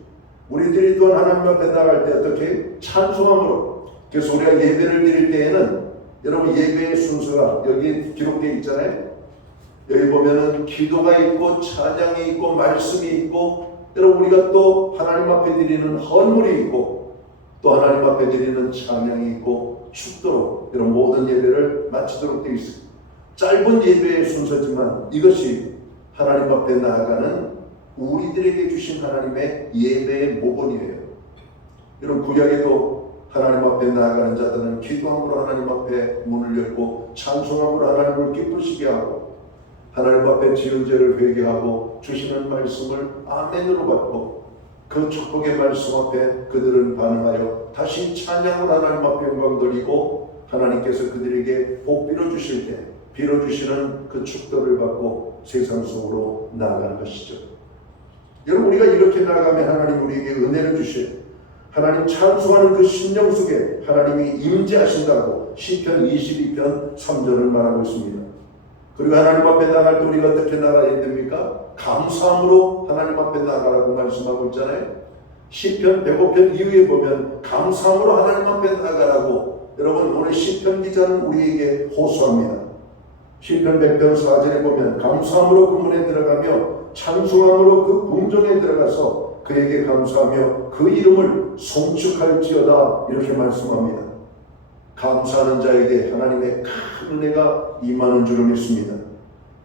우리들이 또한 하나님 앞에 나아갈 때 어떻게? 찬송함으로. 그래서 우리가 예배를 드릴 때에는 여러분 예배의 순서가 여기 기록되어 있잖아요. 여기 보면은 기도가 있고 찬양이 있고 말씀이 있고 여러분 우리가 또 하나님 앞에 드리는 헌물이 있고 또 하나님 앞에 드리는 찬양이 있고 축도로 이런 모든 예배를 마치도록 되어 있습니다. 짧은 예배의 순서지만 이것이 하나님 앞에 나아가는 우리들에게 주신 하나님의 예배의 모본이에요. 이런 구약에도 하나님 앞에 나아가는 자들은 기도함으로 하나님 앞에 문을 열고 찬송함으로 하나님을 기쁘시게 하고 하나님 앞에 지은 죄를 회개하고 주시는 말씀을 아멘으로 받고 그 축복의 말씀 앞에 그들은 반응하여 다시 찬양으로 하나님 앞에 영광 돌리고 하나님께서 그들에게 복 빌어주실 때 빌어주시는 그 축도를 받고 세상 속으로 나아가는 것이죠. 여러분 우리가 이렇게 나아가면 하나님 우리에게 은혜를 주셔요. 하나님 찬송하는 그 심령 속에 하나님이 임재하신다고 시편 22편 3절을 말하고 있습니다. 그리고 하나님 앞에 나갈 때 우리가 어떻게 나가야 됩니까? 감사함으로 하나님 앞에 나가라고 말씀하고 있잖아요. 시편 105편 이후에 보면 감사함으로 하나님 앞에 나가라고 여러분 오늘 시편 기자는 우리에게 호소합니다. 시편 100편 4절에 보면 감사함으로 그 문에 들어가며 찬송함으로 그 궁정에 들어가서 그에게 감사하며 그 이름을 송축할지어다 이렇게 말씀합니다. 감사하는 자에게 하나님의 큰 은혜가 임하는 줄을 믿습니다.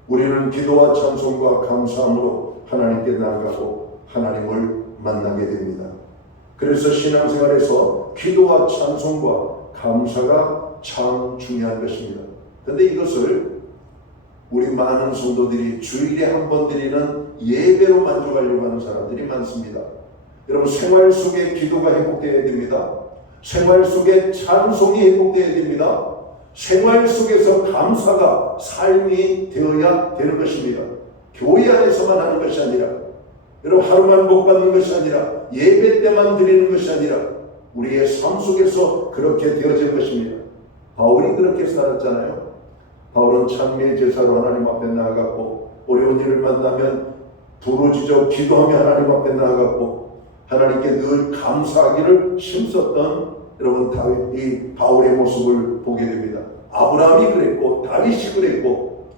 우리는 기도와 찬송과 감사함으로 하나님께 나아가고 하나님을 만나게 됩니다. 그래서 신앙생활에서 기도와 찬송과 감사가 참 중요한 것입니다. 그런데 이것을 우리 많은 성도들이 주일에 한 번 드리는 예배로 만족하려고 하는 사람들이 많습니다. 여러분 생활 속에 기도가 회복되어야 됩니다. 생활 속에 찬송이 회복되어야 됩니다. 생활 속에서 감사가 삶이 되어야 되는 것입니다. 교회 안에서만 하는 것이 아니라 여러분 하루만 복 받는 것이 아니라 예배 때만 드리는 것이 아니라 우리의 삶 속에서 그렇게 되어질 것입니다. 바울이 그렇게 살았잖아요. 바울은 찬미의 제사로 하나님 앞에 나아갔고 어려운 일을 만나면 부르짖어 기도하며 하나님 앞에 나아갔고 하나님께 늘 감사하기를 힘썼던 여러분 이 바울의 모습을 보게 됩니다. 아브라함이 그랬고 다윗이 그랬고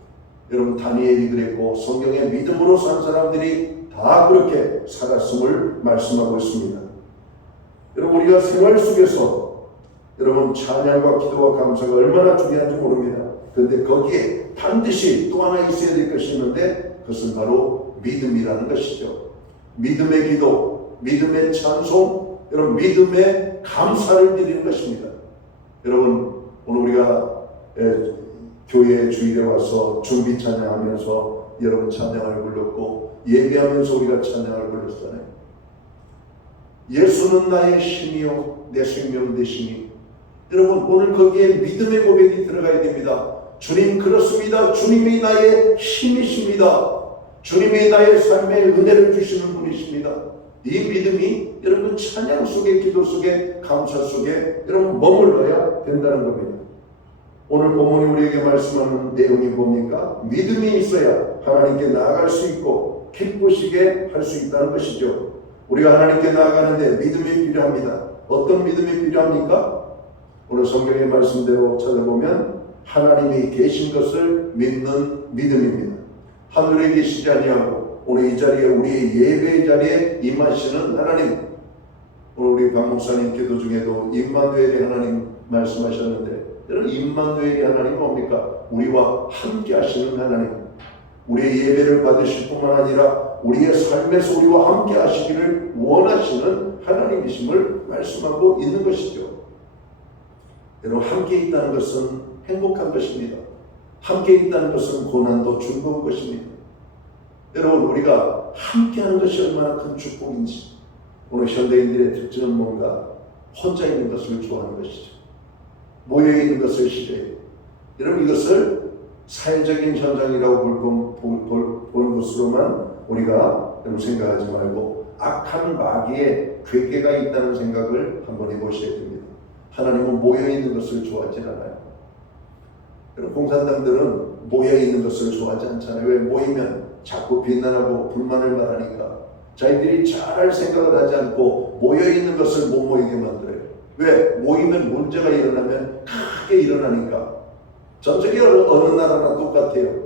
여러분 다니엘이 그랬고 성경의 믿음으로 산 사람들이 다 그렇게 살았음을 말씀하고 있습니다. 여러분 우리가 생활 속에서 여러분 찬양과 기도와 감사가 얼마나 중요한지 모릅니다. 그런데 거기에 반드시 또 하나 있어야 될 것이 있는데 그것은 바로 믿음이라는 것이죠. 믿음의 기도, 믿음의 찬송, 여러분 믿음의 감사를 드리는 것입니다. 여러분 오늘 우리가 교회 주일에 와서 준비 찬양하면서 여러분 찬양을 불렀고 예배하면서 우리가 찬양을 불렀잖아요. 예수는 나의 힘이요 내 생명 되시니 여러분 오늘 거기에 믿음의 고백이 들어가야 됩니다. 주님 그렇습니다. 주님이 나의 힘이십니다. 주님이 나의 삶의 은혜를 주시는 분이십니다. 이 믿음이 여러분 찬양 속에 기도 속에 감사 속에 여러분 머물러야 된다는 겁니다. 오늘 본문이 우리에게 말씀하는 내용이 뭡니까? 믿음이 있어야 하나님께 나아갈 수 있고 기쁘시게 할 수 있다는 것이죠. 우리가 하나님께 나아가는데 믿음이 필요합니다. 어떤 믿음이 필요합니까? 오늘 성경의 말씀대로 찾아보면 하나님이 계신 것을 믿는 믿음입니다. 하늘에 계시지 아니하고 오늘 이 자리에 우리의 예배의 자리에 임하시는 하나님. 오늘 우리 박 목사님 기도 중에도 임마누엘의 하나님 말씀하셨는데 여러분 임마누엘의 하나님 뭡니까? 우리와 함께 하시는 하나님. 우리의 예배를 받으실 뿐만 아니라 우리의 삶에서 우리와 함께 하시기를 원하시는 하나님이심을 말씀하고 있는 것이죠. 여러분 함께 있다는 것은 행복한 것입니다. 함께 있다는 것은 고난도 즐거운 것입니다. 여러분 우리가 함께하는 것이 얼마나 큰 축복인지. 오늘 현대인들의 특징은 뭔가 혼자 있는 것을 좋아하는 것이죠. 모여있는 것을 싫어해요. 여러분 이것을 사회적인 현상이라고 볼 것으로만 우리가 생각하지 말고 악한 마귀의 괴계가 있다는 생각을 한번 해보셔야 됩니다. 하나님은 모여있는 것을 좋아하지 않아요. 여러분 공산당들은 모여있는 것을 좋아하지 않잖아요. 왜? 모이면 자꾸 비난하고 불만을 말하니까 자기들이 잘할 생각을 하지 않고 모여있는 것을 못 모이게 만들어요. 왜? 모이면 문제가 일어나면 크게 일어나니까. 전 세계 어느 나라나 똑같아요.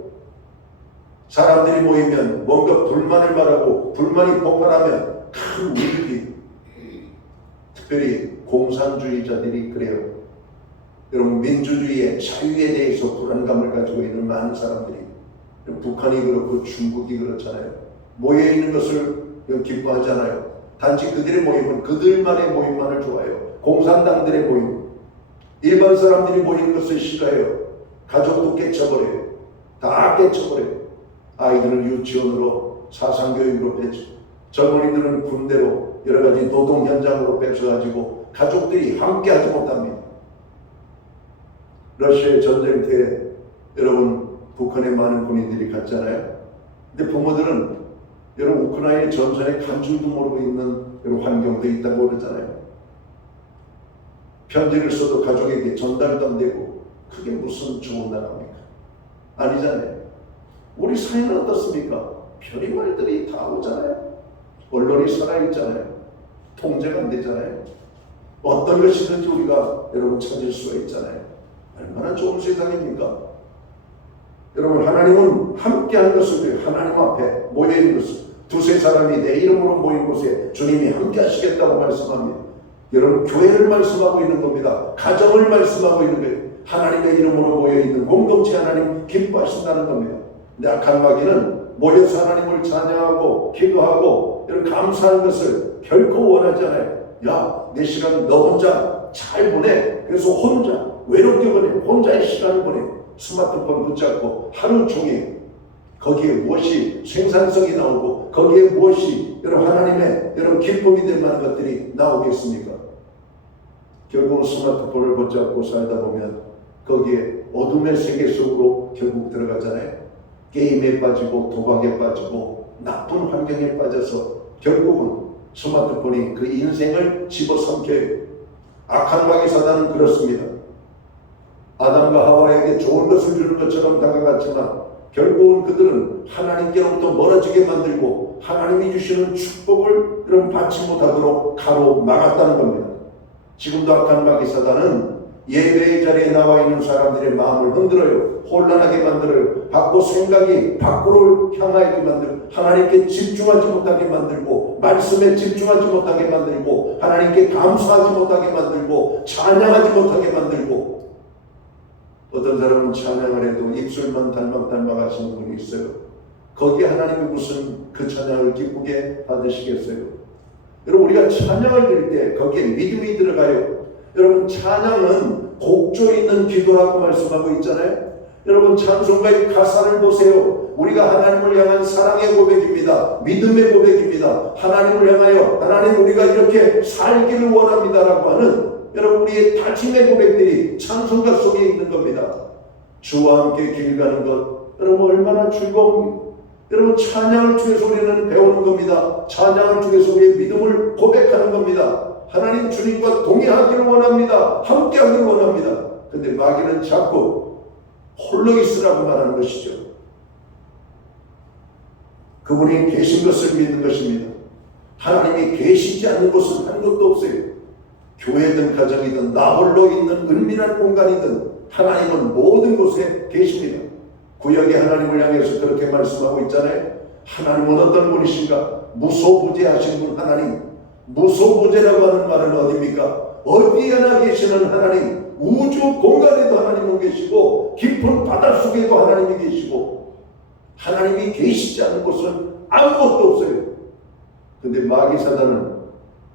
사람들이 모이면 뭔가 불만을 말하고 불만이 폭발하면 큰 위기. 특별히 공산주의자들이 그래요. 여러분 민주주의의 자유에 대해서 불안감을 가지고 있는 많은 사람들이 북한이 그렇고 중국이 그렇잖아요. 모여있는 것을 기뻐하잖아요. 단지 그들의 모임은 그들만의 모임만을 좋아해요. 공산당들의 모임, 일반 사람들이 모이는 것을 싫어해요. 가족도 깨쳐버려요. 다 깨쳐버려요. 아이들을 유치원으로 사상교육으로 빼죠. 젊은이들은 군대로 여러가지 노동 현장으로 뺏어가지고 가족들이 함께하지 못합니다. 러시아의 전쟁 때 여러분 북한에 많은 군인들이 갔잖아요. 근데 부모들은 여러분 우크라이나 전선에 간 줄도 모르고 있는 여러분 환경도 있다고 그러잖아요. 편지를 써도 가족에게 전달도 안 되고 그게 무슨 좋은 나라입니까? 아니잖아요. 우리 사회는 어떻습니까? 별의 말들이 다 오잖아요. 언론이 살아있잖아요. 통제가 안 되잖아요. 어떤 것이든지 우리가 여러분 찾을 수가 있잖아요. 얼마나 좋은 세상입니까? 여러분 하나님은 함께한 것을 하나님 앞에 모여있는 것을 두세 사람이 내 이름으로 모인 곳에 주님이 함께 하시겠다고 말씀합니다. 여러분 교회를 말씀하고 있는 겁니다. 가정을 말씀하고 있는 거예요. 하나님의 이름으로 모여있는 공동체 하나님 기뻐하신다는 겁니다. 근데 악한 마귀는 모여서 하나님을 찬양하고 기도하고 이런 감사하는 것을 결코 원하지 않아요. 야, 내 시간 너 혼자 잘 보내. 그래서 혼자 외롭게 보내. 혼자의 시간을 보내. 스마트폰 붙잡고 하루 종일 거기에 무엇이 생산성이 나오고 거기에 무엇이 여러분 하나님의 여러분 기쁨이 될 만한 것들이 나오겠습니까? 결국은 스마트폰을 붙잡고 살다 보면 거기에 어둠의 세계 속으로 결국 들어가잖아요. 게임에 빠지고 도박에 빠지고 나쁜 환경에 빠져서 결국은 스마트폰이 그 인생을 집어삼켜요. 악한 마귀 사단은 그렇습니다. 아담과 하와에게 좋은 것을 주는 것처럼 다가갔지만 결국은 그들은 하나님께로부터 멀어지게 만들고 하나님이 주시는 축복을 그럼 받지 못하도록 가로막았다는 겁니다. 지금도 악한 마귀 사단은 예배의 자리에 나와 있는 사람들의 마음을 흔들어요. 혼란하게 만들어요. 밖으로 생각이 밖으로 향하게 만들고 하나님께 집중하지 못하게 만들고 말씀에 집중하지 못하게 만들고 하나님께 감사하지 못하게 만들고 찬양하지 못하게 만들고 어떤 사람은 찬양을 해도 입술만 달막 하시는 분이 있어요. 거기에 하나님이 무슨 그 찬양을 기쁘게 받으시겠어요? 여러분 우리가 찬양을 드릴 때 거기에 믿음이 들어가요. 여러분 찬양은 곡조 있는 기도라고 말씀하고 있잖아요. 여러분 찬송가의 가사를 보세요. 우리가 하나님을 향한 사랑의 고백입니다. 믿음의 고백입니다. 하나님을 향하여 하나님 우리가 이렇게 살기를 원합니다라고 하는 여러분 우리의 다짐의 고백들이 찬송가 속에 있는 겁니다. 주와 함께 길 가는 것 여러분 얼마나 즐거웁니까? 여러분 찬양을 통해서 우리는 배우는 겁니다. 찬양을 통해서 우리의 믿음을 고백하는 겁니다. 하나님 주님과 동행하기를 원합니다. 함께하기를 원합니다. 근데 마귀는 자꾸 홀로 있으라고 말하는 것이죠. 그분이 계신 것을 믿는 것입니다. 하나님이 계시지 않는 곳은 한 곳도 없어요. 교회든 가정이든 나 홀로 있는 은밀한 공간이든 하나님은 모든 곳에 계십니다. 구약의 하나님을 향해서 그렇게 말씀하고 있잖아요. 하나님은 어떤 분이신가? 무소부재하신 분 하나님. 무소부재라고 하는 말은 어디입니까? 어디에나 계시는 하나님. 우주 공간에도 하나님은 계시고 깊은 바닷속에도 하나님이 계시고 하나님이 계시지 않는 곳은 아무것도 없어요. 근데 마귀 사단은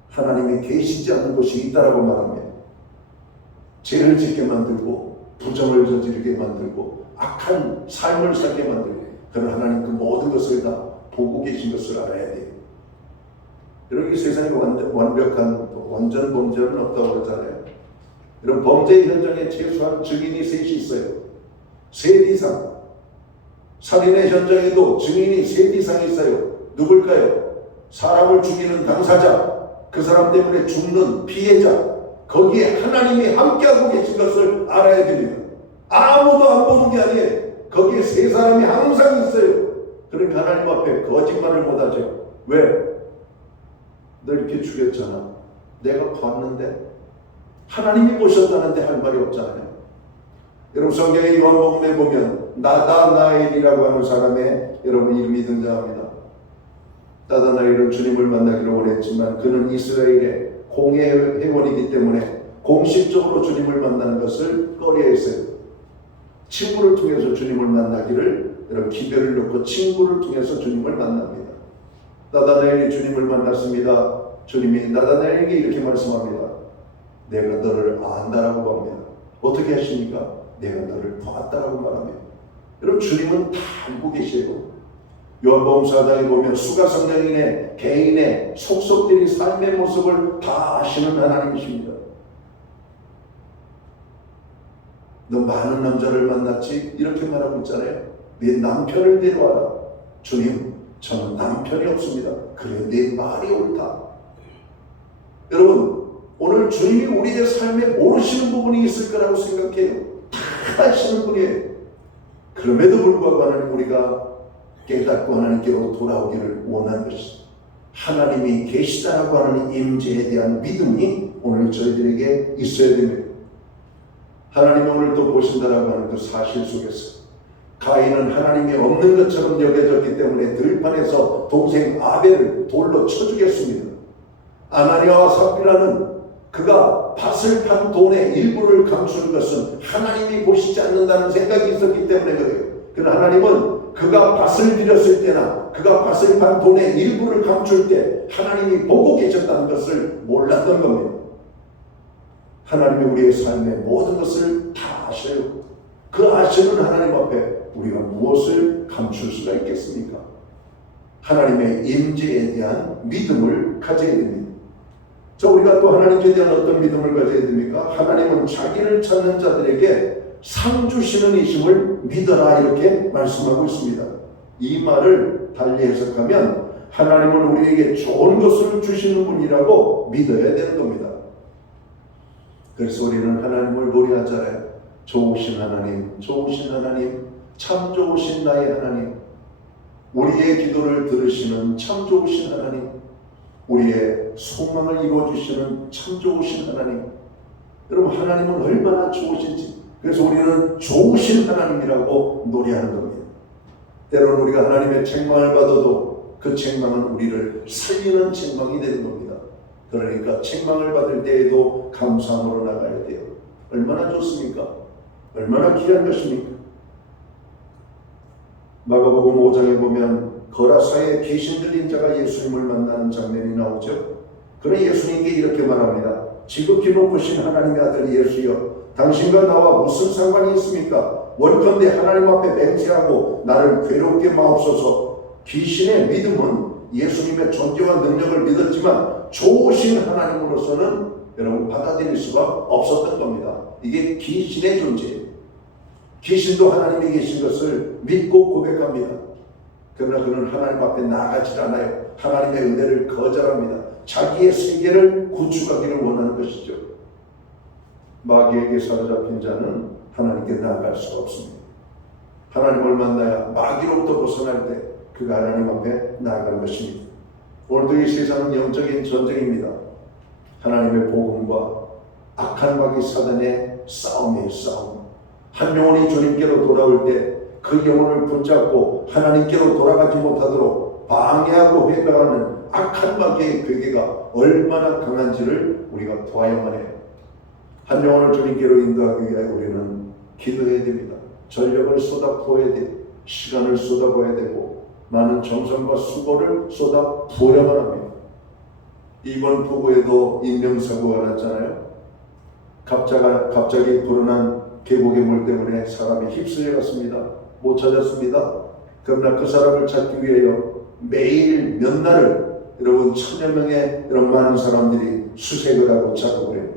하나님이 계시지 않는 곳이 있다라고 말합니다. 죄를 짓게 만들고 부정을 저지르게 만들고 악한 삶을 살게 만들고 그런 하나님 그 모든 것을 다 보고 계신 것을 알아야 돼요. 여러분 이 세상에 완벽한 완전 범죄는 없다고 그러잖아요. 이런 범죄 현장에 최소한 증인이 셋이 있어요. 셋 이상. 살인의 현장에도 증인이 셋 이상 있어요. 누굴까요? 사람을 죽이는 당사자, 그 사람 때문에 죽는 피해자, 거기에 하나님이 함께하고 계신 것을 알아야 됩니다. 아무도 안 보는 게 아니에요. 거기에 세 사람이 항상 있어요. 그러니까 하나님 앞에 거짓말을 못하죠. 왜? 너 이렇게 죽였잖아. 내가 봤는데 하나님이 보셨다는데 할 말이 없잖아요. 여러분 성경의 요한복음에 보면 나다나엘이라고 하는 사람의 여러분 이름이 등장합니다. 나다나엘은 주님을 만나기를 원했지만 그는 이스라엘의 공예 회원이기 때문에 공식적으로 주님을 만나는 것을 꺼려했어요. 친구를 통해서 주님을 만나기를 여러분 기별을 놓고 친구를 통해서 주님을 만납니다. 나다나엘이 주님을 만났습니다. 주님이 나다나엘에게 이렇게 말씀합니다. 내가 너를 안다라고 합니다. 어떻게 하십니까? 내가 너를 봤다라고 말합니다. 여러분 주님은 다 알고 계시고 요한복음 4장에 보면 수가성령인의 개인의 속속들이 삶의 모습을 다 아시는 하나님이십니다. 너 많은 남자를 만났지? 이렇게 말하고 있잖아요. 네 남편을 데려와라. 주님 저는 남편이 없습니다. 그래 내 말이 옳다. 여러분 오늘 주님이 우리의 삶에 모르시는 부분이 있을 거라고 생각해요. 다 아시는 분이에요. 그럼에도 불구하고 하나님 우리가 깨닫고 하나님께로 돌아오기를 원하는 것입니다. 하나님이 계시다라고 하는 임재에 대한 믿음이 오늘 저희들에게 있어야 됩니다. 하나님이 오늘 또 보신다라고 하는 그 사실 속에서 가인은 하나님이 없는 것처럼 여겨졌기 때문에 들판에서 동생 아벨을 돌로 쳐 죽였습니다. 아나니아와 삽비라는 그가 밭을 판 돈의 일부를 감추는 것은 하나님이 보시지 않는다는 생각이 있었기 때문에 그래요. 그러나 하나님은 그가 밭을 들였을 때나 그가 밭을 판 돈의 일부를 감출 때 하나님이 보고 계셨다는 것을 몰랐던 겁니다. 하나님이 우리의 삶의 모든 것을 다 아셔요. 그 아시는 하나님 앞에 우리가 무엇을 감출 수가 있겠습니까? 하나님의 임재에 대한 믿음을 가져야 됩니다. 자, 우리가 또 하나님께 대한 어떤 믿음을 가져야 됩니까? 하나님은 자기를 찾는 자들에게 상 주시는 이심을 믿어라 이렇게 말씀하고 있습니다. 이 말을 달리 해석하면 하나님은 우리에게 좋은 것을 주시는 분이라고 믿어야 되는 겁니다. 그래서 우리는 하나님을 노래하잖아요. 좋으신 하나님, 좋으신 하나님, 참 좋으신 나의 하나님, 우리의 기도를 들으시는 참 좋으신 하나님, 우리의 소망을 이루어주시는 참 좋으신 하나님. 여러분, 하나님은 얼마나 좋으신지, 그래서 우리는 좋으신 하나님이라고 노래하는 겁니다. 때로는 우리가 하나님의 책망을 받아도 그 책망은 우리를 살리는 책망이 되는 겁니다. 그러니까 책망을 받을 때에도 감사함으로 나가야 돼요. 얼마나 좋습니까? 얼마나 귀한 것입니까? 마가복음 5장에 보면 거라사에 귀신 들린 자가 예수님을 만나는 장면이 나오죠. 그러나 예수님께 이렇게 말합니다. 지극히 높으신 하나님의 아들 예수여, 당신과 나와 무슨 상관이 있습니까? 원컨대 하나님 앞에 맹세하고 나를 괴롭게 마옵소서. 귀신의 믿음은 예수님의 존재와 능력을 믿었지만 좋으신 하나님으로서는 여러분 받아들일 수가 없었던 겁니다. 이게 귀신의 존재예요. 귀신도 하나님이 계신 것을 믿고 고백합니다. 그러나 그는 하나님 앞에 나아가질 않아요. 하나님의 은혜를 거절합니다. 자기의 세계를 구축하기를 원하는 것이죠. 마귀에게 사로잡힌 자는 하나님께 나아갈 수가 없습니다. 하나님을 만나야 마귀로부터 벗어날 때 그가 하나님 앞에 나아갈 것입니다. 오늘도 이 세상은 영적인 전쟁입니다. 하나님의 복음과 악한 마귀 사단의 싸움이에요. 싸움. 한 영혼이 주님께로 돌아올 때 그 영혼을 붙잡고 하나님께로 돌아가지 못하도록 방해하고 회방하는 악한 마귀의 괴계가 얼마나 강한지를 우리가 보아야만 해요. 한 영혼을 주님께로 인도하기 위해 우리는 기도해야 됩니다. 전력을 쏟아부어야 돼요. 시간을 쏟아부어야 되고 많은 정성과 수고를 쏟아부어야만 합니다. 이번 폭우에도 인명사고가 났잖아요. 갑자기 불어난 계곡의 물 때문에 사람이 휩쓸려 갔습니다. 못 찾았습니다. 그러나 그 사람을 찾기 위하여 매일 몇 날을 여러분 1000여 명의 이런 많은 사람들이 수색을 하고 작업을 해요.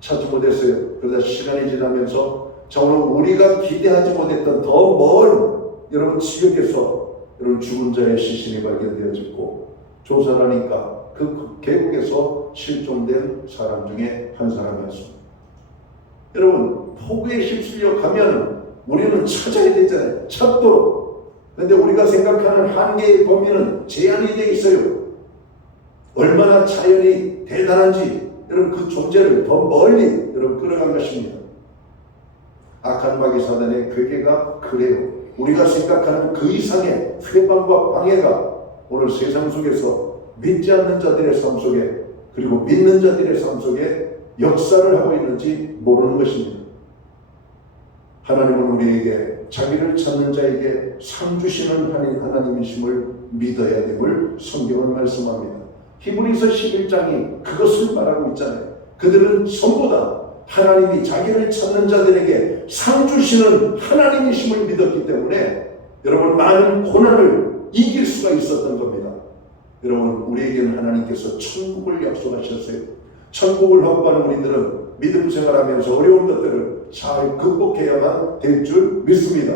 찾지 못했어요. 그러다 시간이 지나면서 정말 우리가 기대하지 못했던 더 먼 여러분 지역에서 여러분 죽은 자의 시신이 발견되어졌고 조사를 하니까 그 계곡에서 실종된 사람 중에 한 사람이었습니다. 여러분 폭우에 휩쓸려 가면 우리는 찾아야 되잖아요. 찾도록. 그런데 우리가 생각하는 한계의 범위는 제한이 되어 있어요. 얼마나 자연이 대단한지 여러분 그 존재를 더 멀리 여러분 끌어간 것입니다. 악한 마귀 사단의 괴계가 그래요. 우리가 생각하는 그 이상의 회방과 방해가 오늘 세상 속에서 믿지 않는 자들의 삶 속에 그리고 믿는 자들의 삶 속에 역사를 하고 있는지 모르는 것입니다. 하나님은 우리에게 자기를 찾는 자에게 상 주시는 하나님이심을 믿어야 됨을 성경은 말씀합니다. 히브리서 11장이 그것을 말하고 있잖아요. 그들은 전부 다 하나님이 자기를 찾는 자들에게 상 주시는 하나님이심을 믿었기 때문에 여러분 많은 고난을 이길 수가 있었던 겁니다. 여러분 우리에게는 하나님께서 천국을 약속하셨어요. 천국을 확보하는 우리들은 믿음 생활하면서 어려운 것들을 잘 극복해야만 될 줄 믿습니다.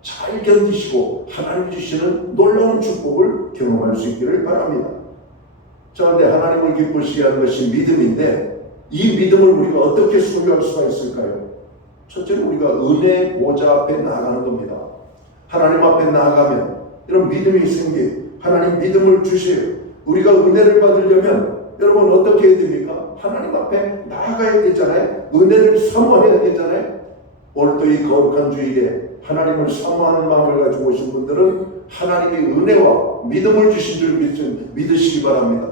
잘 견디시고 하나님 주시는 놀라운 축복을 경험할 수 있기를 바랍니다. 자, 근데 하나님을 기쁘시게 하는 것이 믿음인데 이 믿음을 우리가 어떻게 소유할 수가 있을까요? 첫째로 우리가 은혜의 보좌 앞에 나아가는 겁니다. 하나님 앞에 나아가면 이런 믿음이 생기 하나님 믿음을 주세요. 우리가 은혜를 받으려면 여러분 어떻게 해야 됩니까? 하나님 앞에 나아가야 되잖아요. 은혜를 사모해야 되잖아요. 오늘도 이 거룩한 주일에 하나님을 사모하는 마음을 가지고 오신 분들은 하나님의 은혜와 믿음을 주신 줄 믿으시기 바랍니다.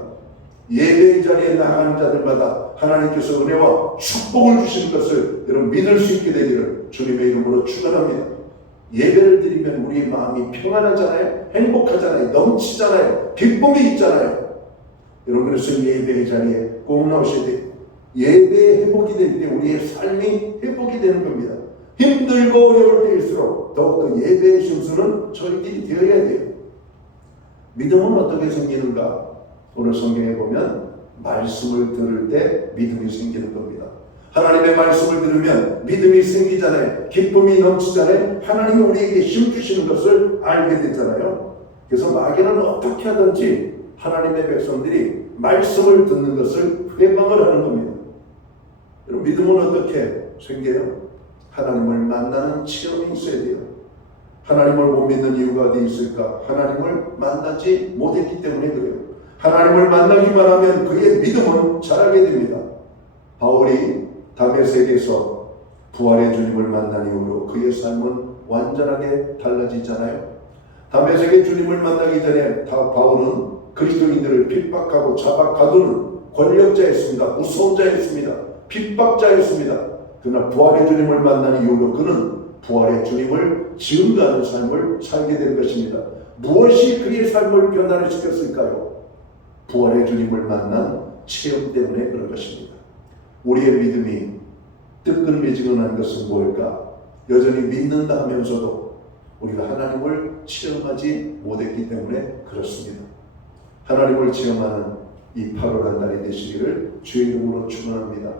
예배의 자리에 나가는 자들마다 하나님께서 은혜와 축복을 주시는 것을 여러분 믿을 수 있게 되기를 주님의 이름으로 축원합니다. 예배를 드리면 우리 마음이 평안하잖아요. 행복하잖아요. 넘치잖아요. 기쁨이 있잖아요. 여러분 그래서 예배의 자리에 꼭 나오셔야 돼요. 예배의 회복이 될 때 우리의 삶이 회복이 되는 겁니다. 힘들고 어려울 때일수록 더욱더 예배의 심수는 저희들이 되어야 돼요. 믿음은 어떻게 생기는가? 오늘 성경에 보면 말씀을 들을 때 믿음이 생기는 겁니다. 하나님의 말씀을 들으면 믿음이 생기잖아요. 기쁨이 넘치잖아요. 하나님이 우리에게 힘 주시는 것을 알게 되잖아요. 그래서 마귀는 어떻게 하든지 하나님의 백성들이 말씀을 듣는 것을 회방을 하는 겁니다. 여러분 믿음은 어떻게 생겨요? 하나님을 만나는 체험이 있어야 돼요. 하나님을 못 믿는 이유가 어디 있을까? 하나님을 만나지 못했기 때문에 그래요. 하나님을 만나기만 하면 그의 믿음은 자라게 됩니다. 바울이 다메섹에서 부활의 주님을 만난 이후로 그의 삶은 완전하게 달라지잖아요. 다메섹의 주님을 만나기 전에 바울은 그리스도인들을 핍박하고 잡아 가두는 권력자였습니다. 무서운 자였습니다. 핍박자였습니다. 그러나 부활의 주님을 만난 이후로 그는 부활의 주님을 증거하는 삶을 살게 된 것입니다. 무엇이 그의 삶을 변화를 시켰을까요? 부활의 주님을 만난 체험 때문에 그런 것입니다. 우리의 믿음이 뜨끈미지근한 것은 뭘까? 여전히 믿는다 하면서도 우리가 하나님을 체험하지 못했기 때문에 그렇습니다. 하나님을 체험하는 이 8월 한 달이 되시기를 주의 이름으로 축원합니다.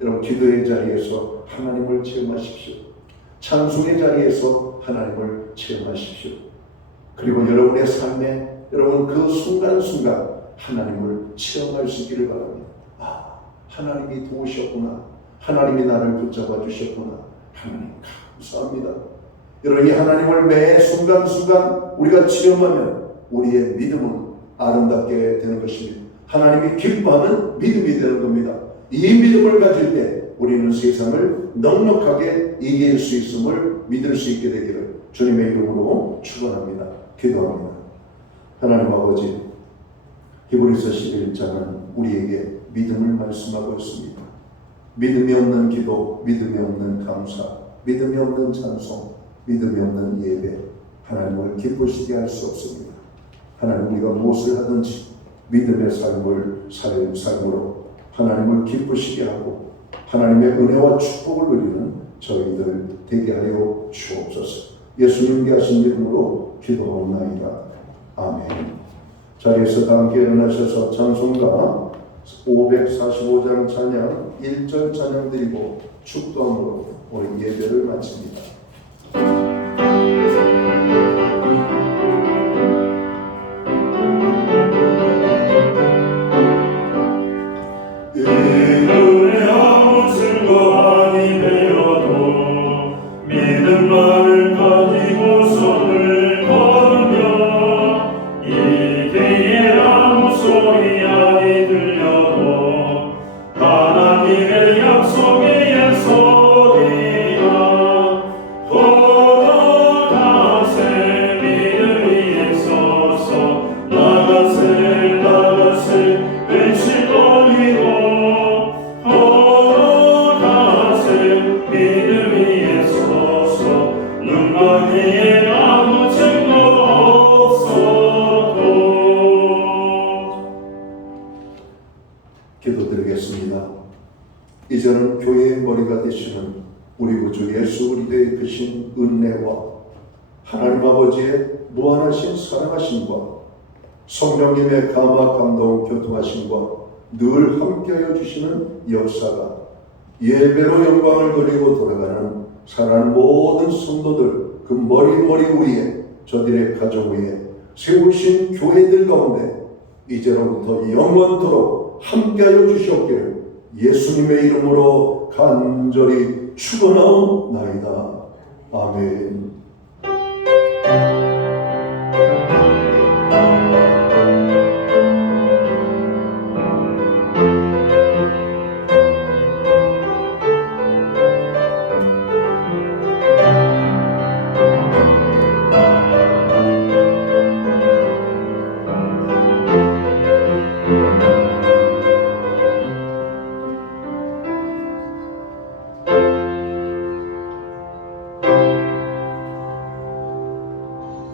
여러분 기도의 자리에서 하나님을 체험하십시오. 찬송의 자리에서 하나님을 체험하십시오. 그리고 여러분의 삶에 여러분 그 순간순간 하나님을 체험할 수 있기를 바랍니다. 아, 하나님이 도우셨구나. 하나님이 나를 붙잡아 주셨구나. 하나님 감사합니다. 여러분 이 하나님을 매 순간순간 우리가 체험하면 우리의 믿음은 아름답게 되는 것입니다. 하나님이 기뻐하는 믿음이 되는 겁니다. 이 믿음을 가질 때 우리는 세상을 넉넉하게 이길 수 있음을 믿을 수 있게 되기를 주님의 이름으로 축원합니다. 기도합니다. 하나님 아버지, 히브리서 11장은 우리에게 믿음을 말씀하고 있습니다. 믿음이 없는 기도, 믿음이 없는 감사, 믿음이 없는 찬송, 믿음이 없는 예배, 하나님을 기쁘시게 할 수 없습니다. 하나님 우리가 무엇을 하든지 믿음의 삶으로 하나님을 기쁘시게 하고 하나님의 은혜와 축복을 누리는 저희들 되게 하여 주옵소서. 예수님께 하신 이름으로 기도하옵나이다. 아멘. 자리에서 다 함께 일어나셔서 찬송가 545장 찬양 1절 찬양 드리고 축도함으로 우리 예배를 마칩니다. 기도드리겠습니다. 이제는 교회의 머리가 되시는 우리 구주 예수 그리스도의 크신 은혜와 하나님 아버지의 무한하신 사랑하심과 성령님의 감화 감동 교통하심과 늘 함께하여 주시는 역사가 예배로 영광을 돌리고 돌아가는 사랑하는 모든 성도들 그 머리 위에 저들의 가정 위에 세우신 교회들 가운데 이제로부터 영원토록 함께하여 주시옵기를 예수님의 이름으로 간절히 축원하옵나이다. 아멘.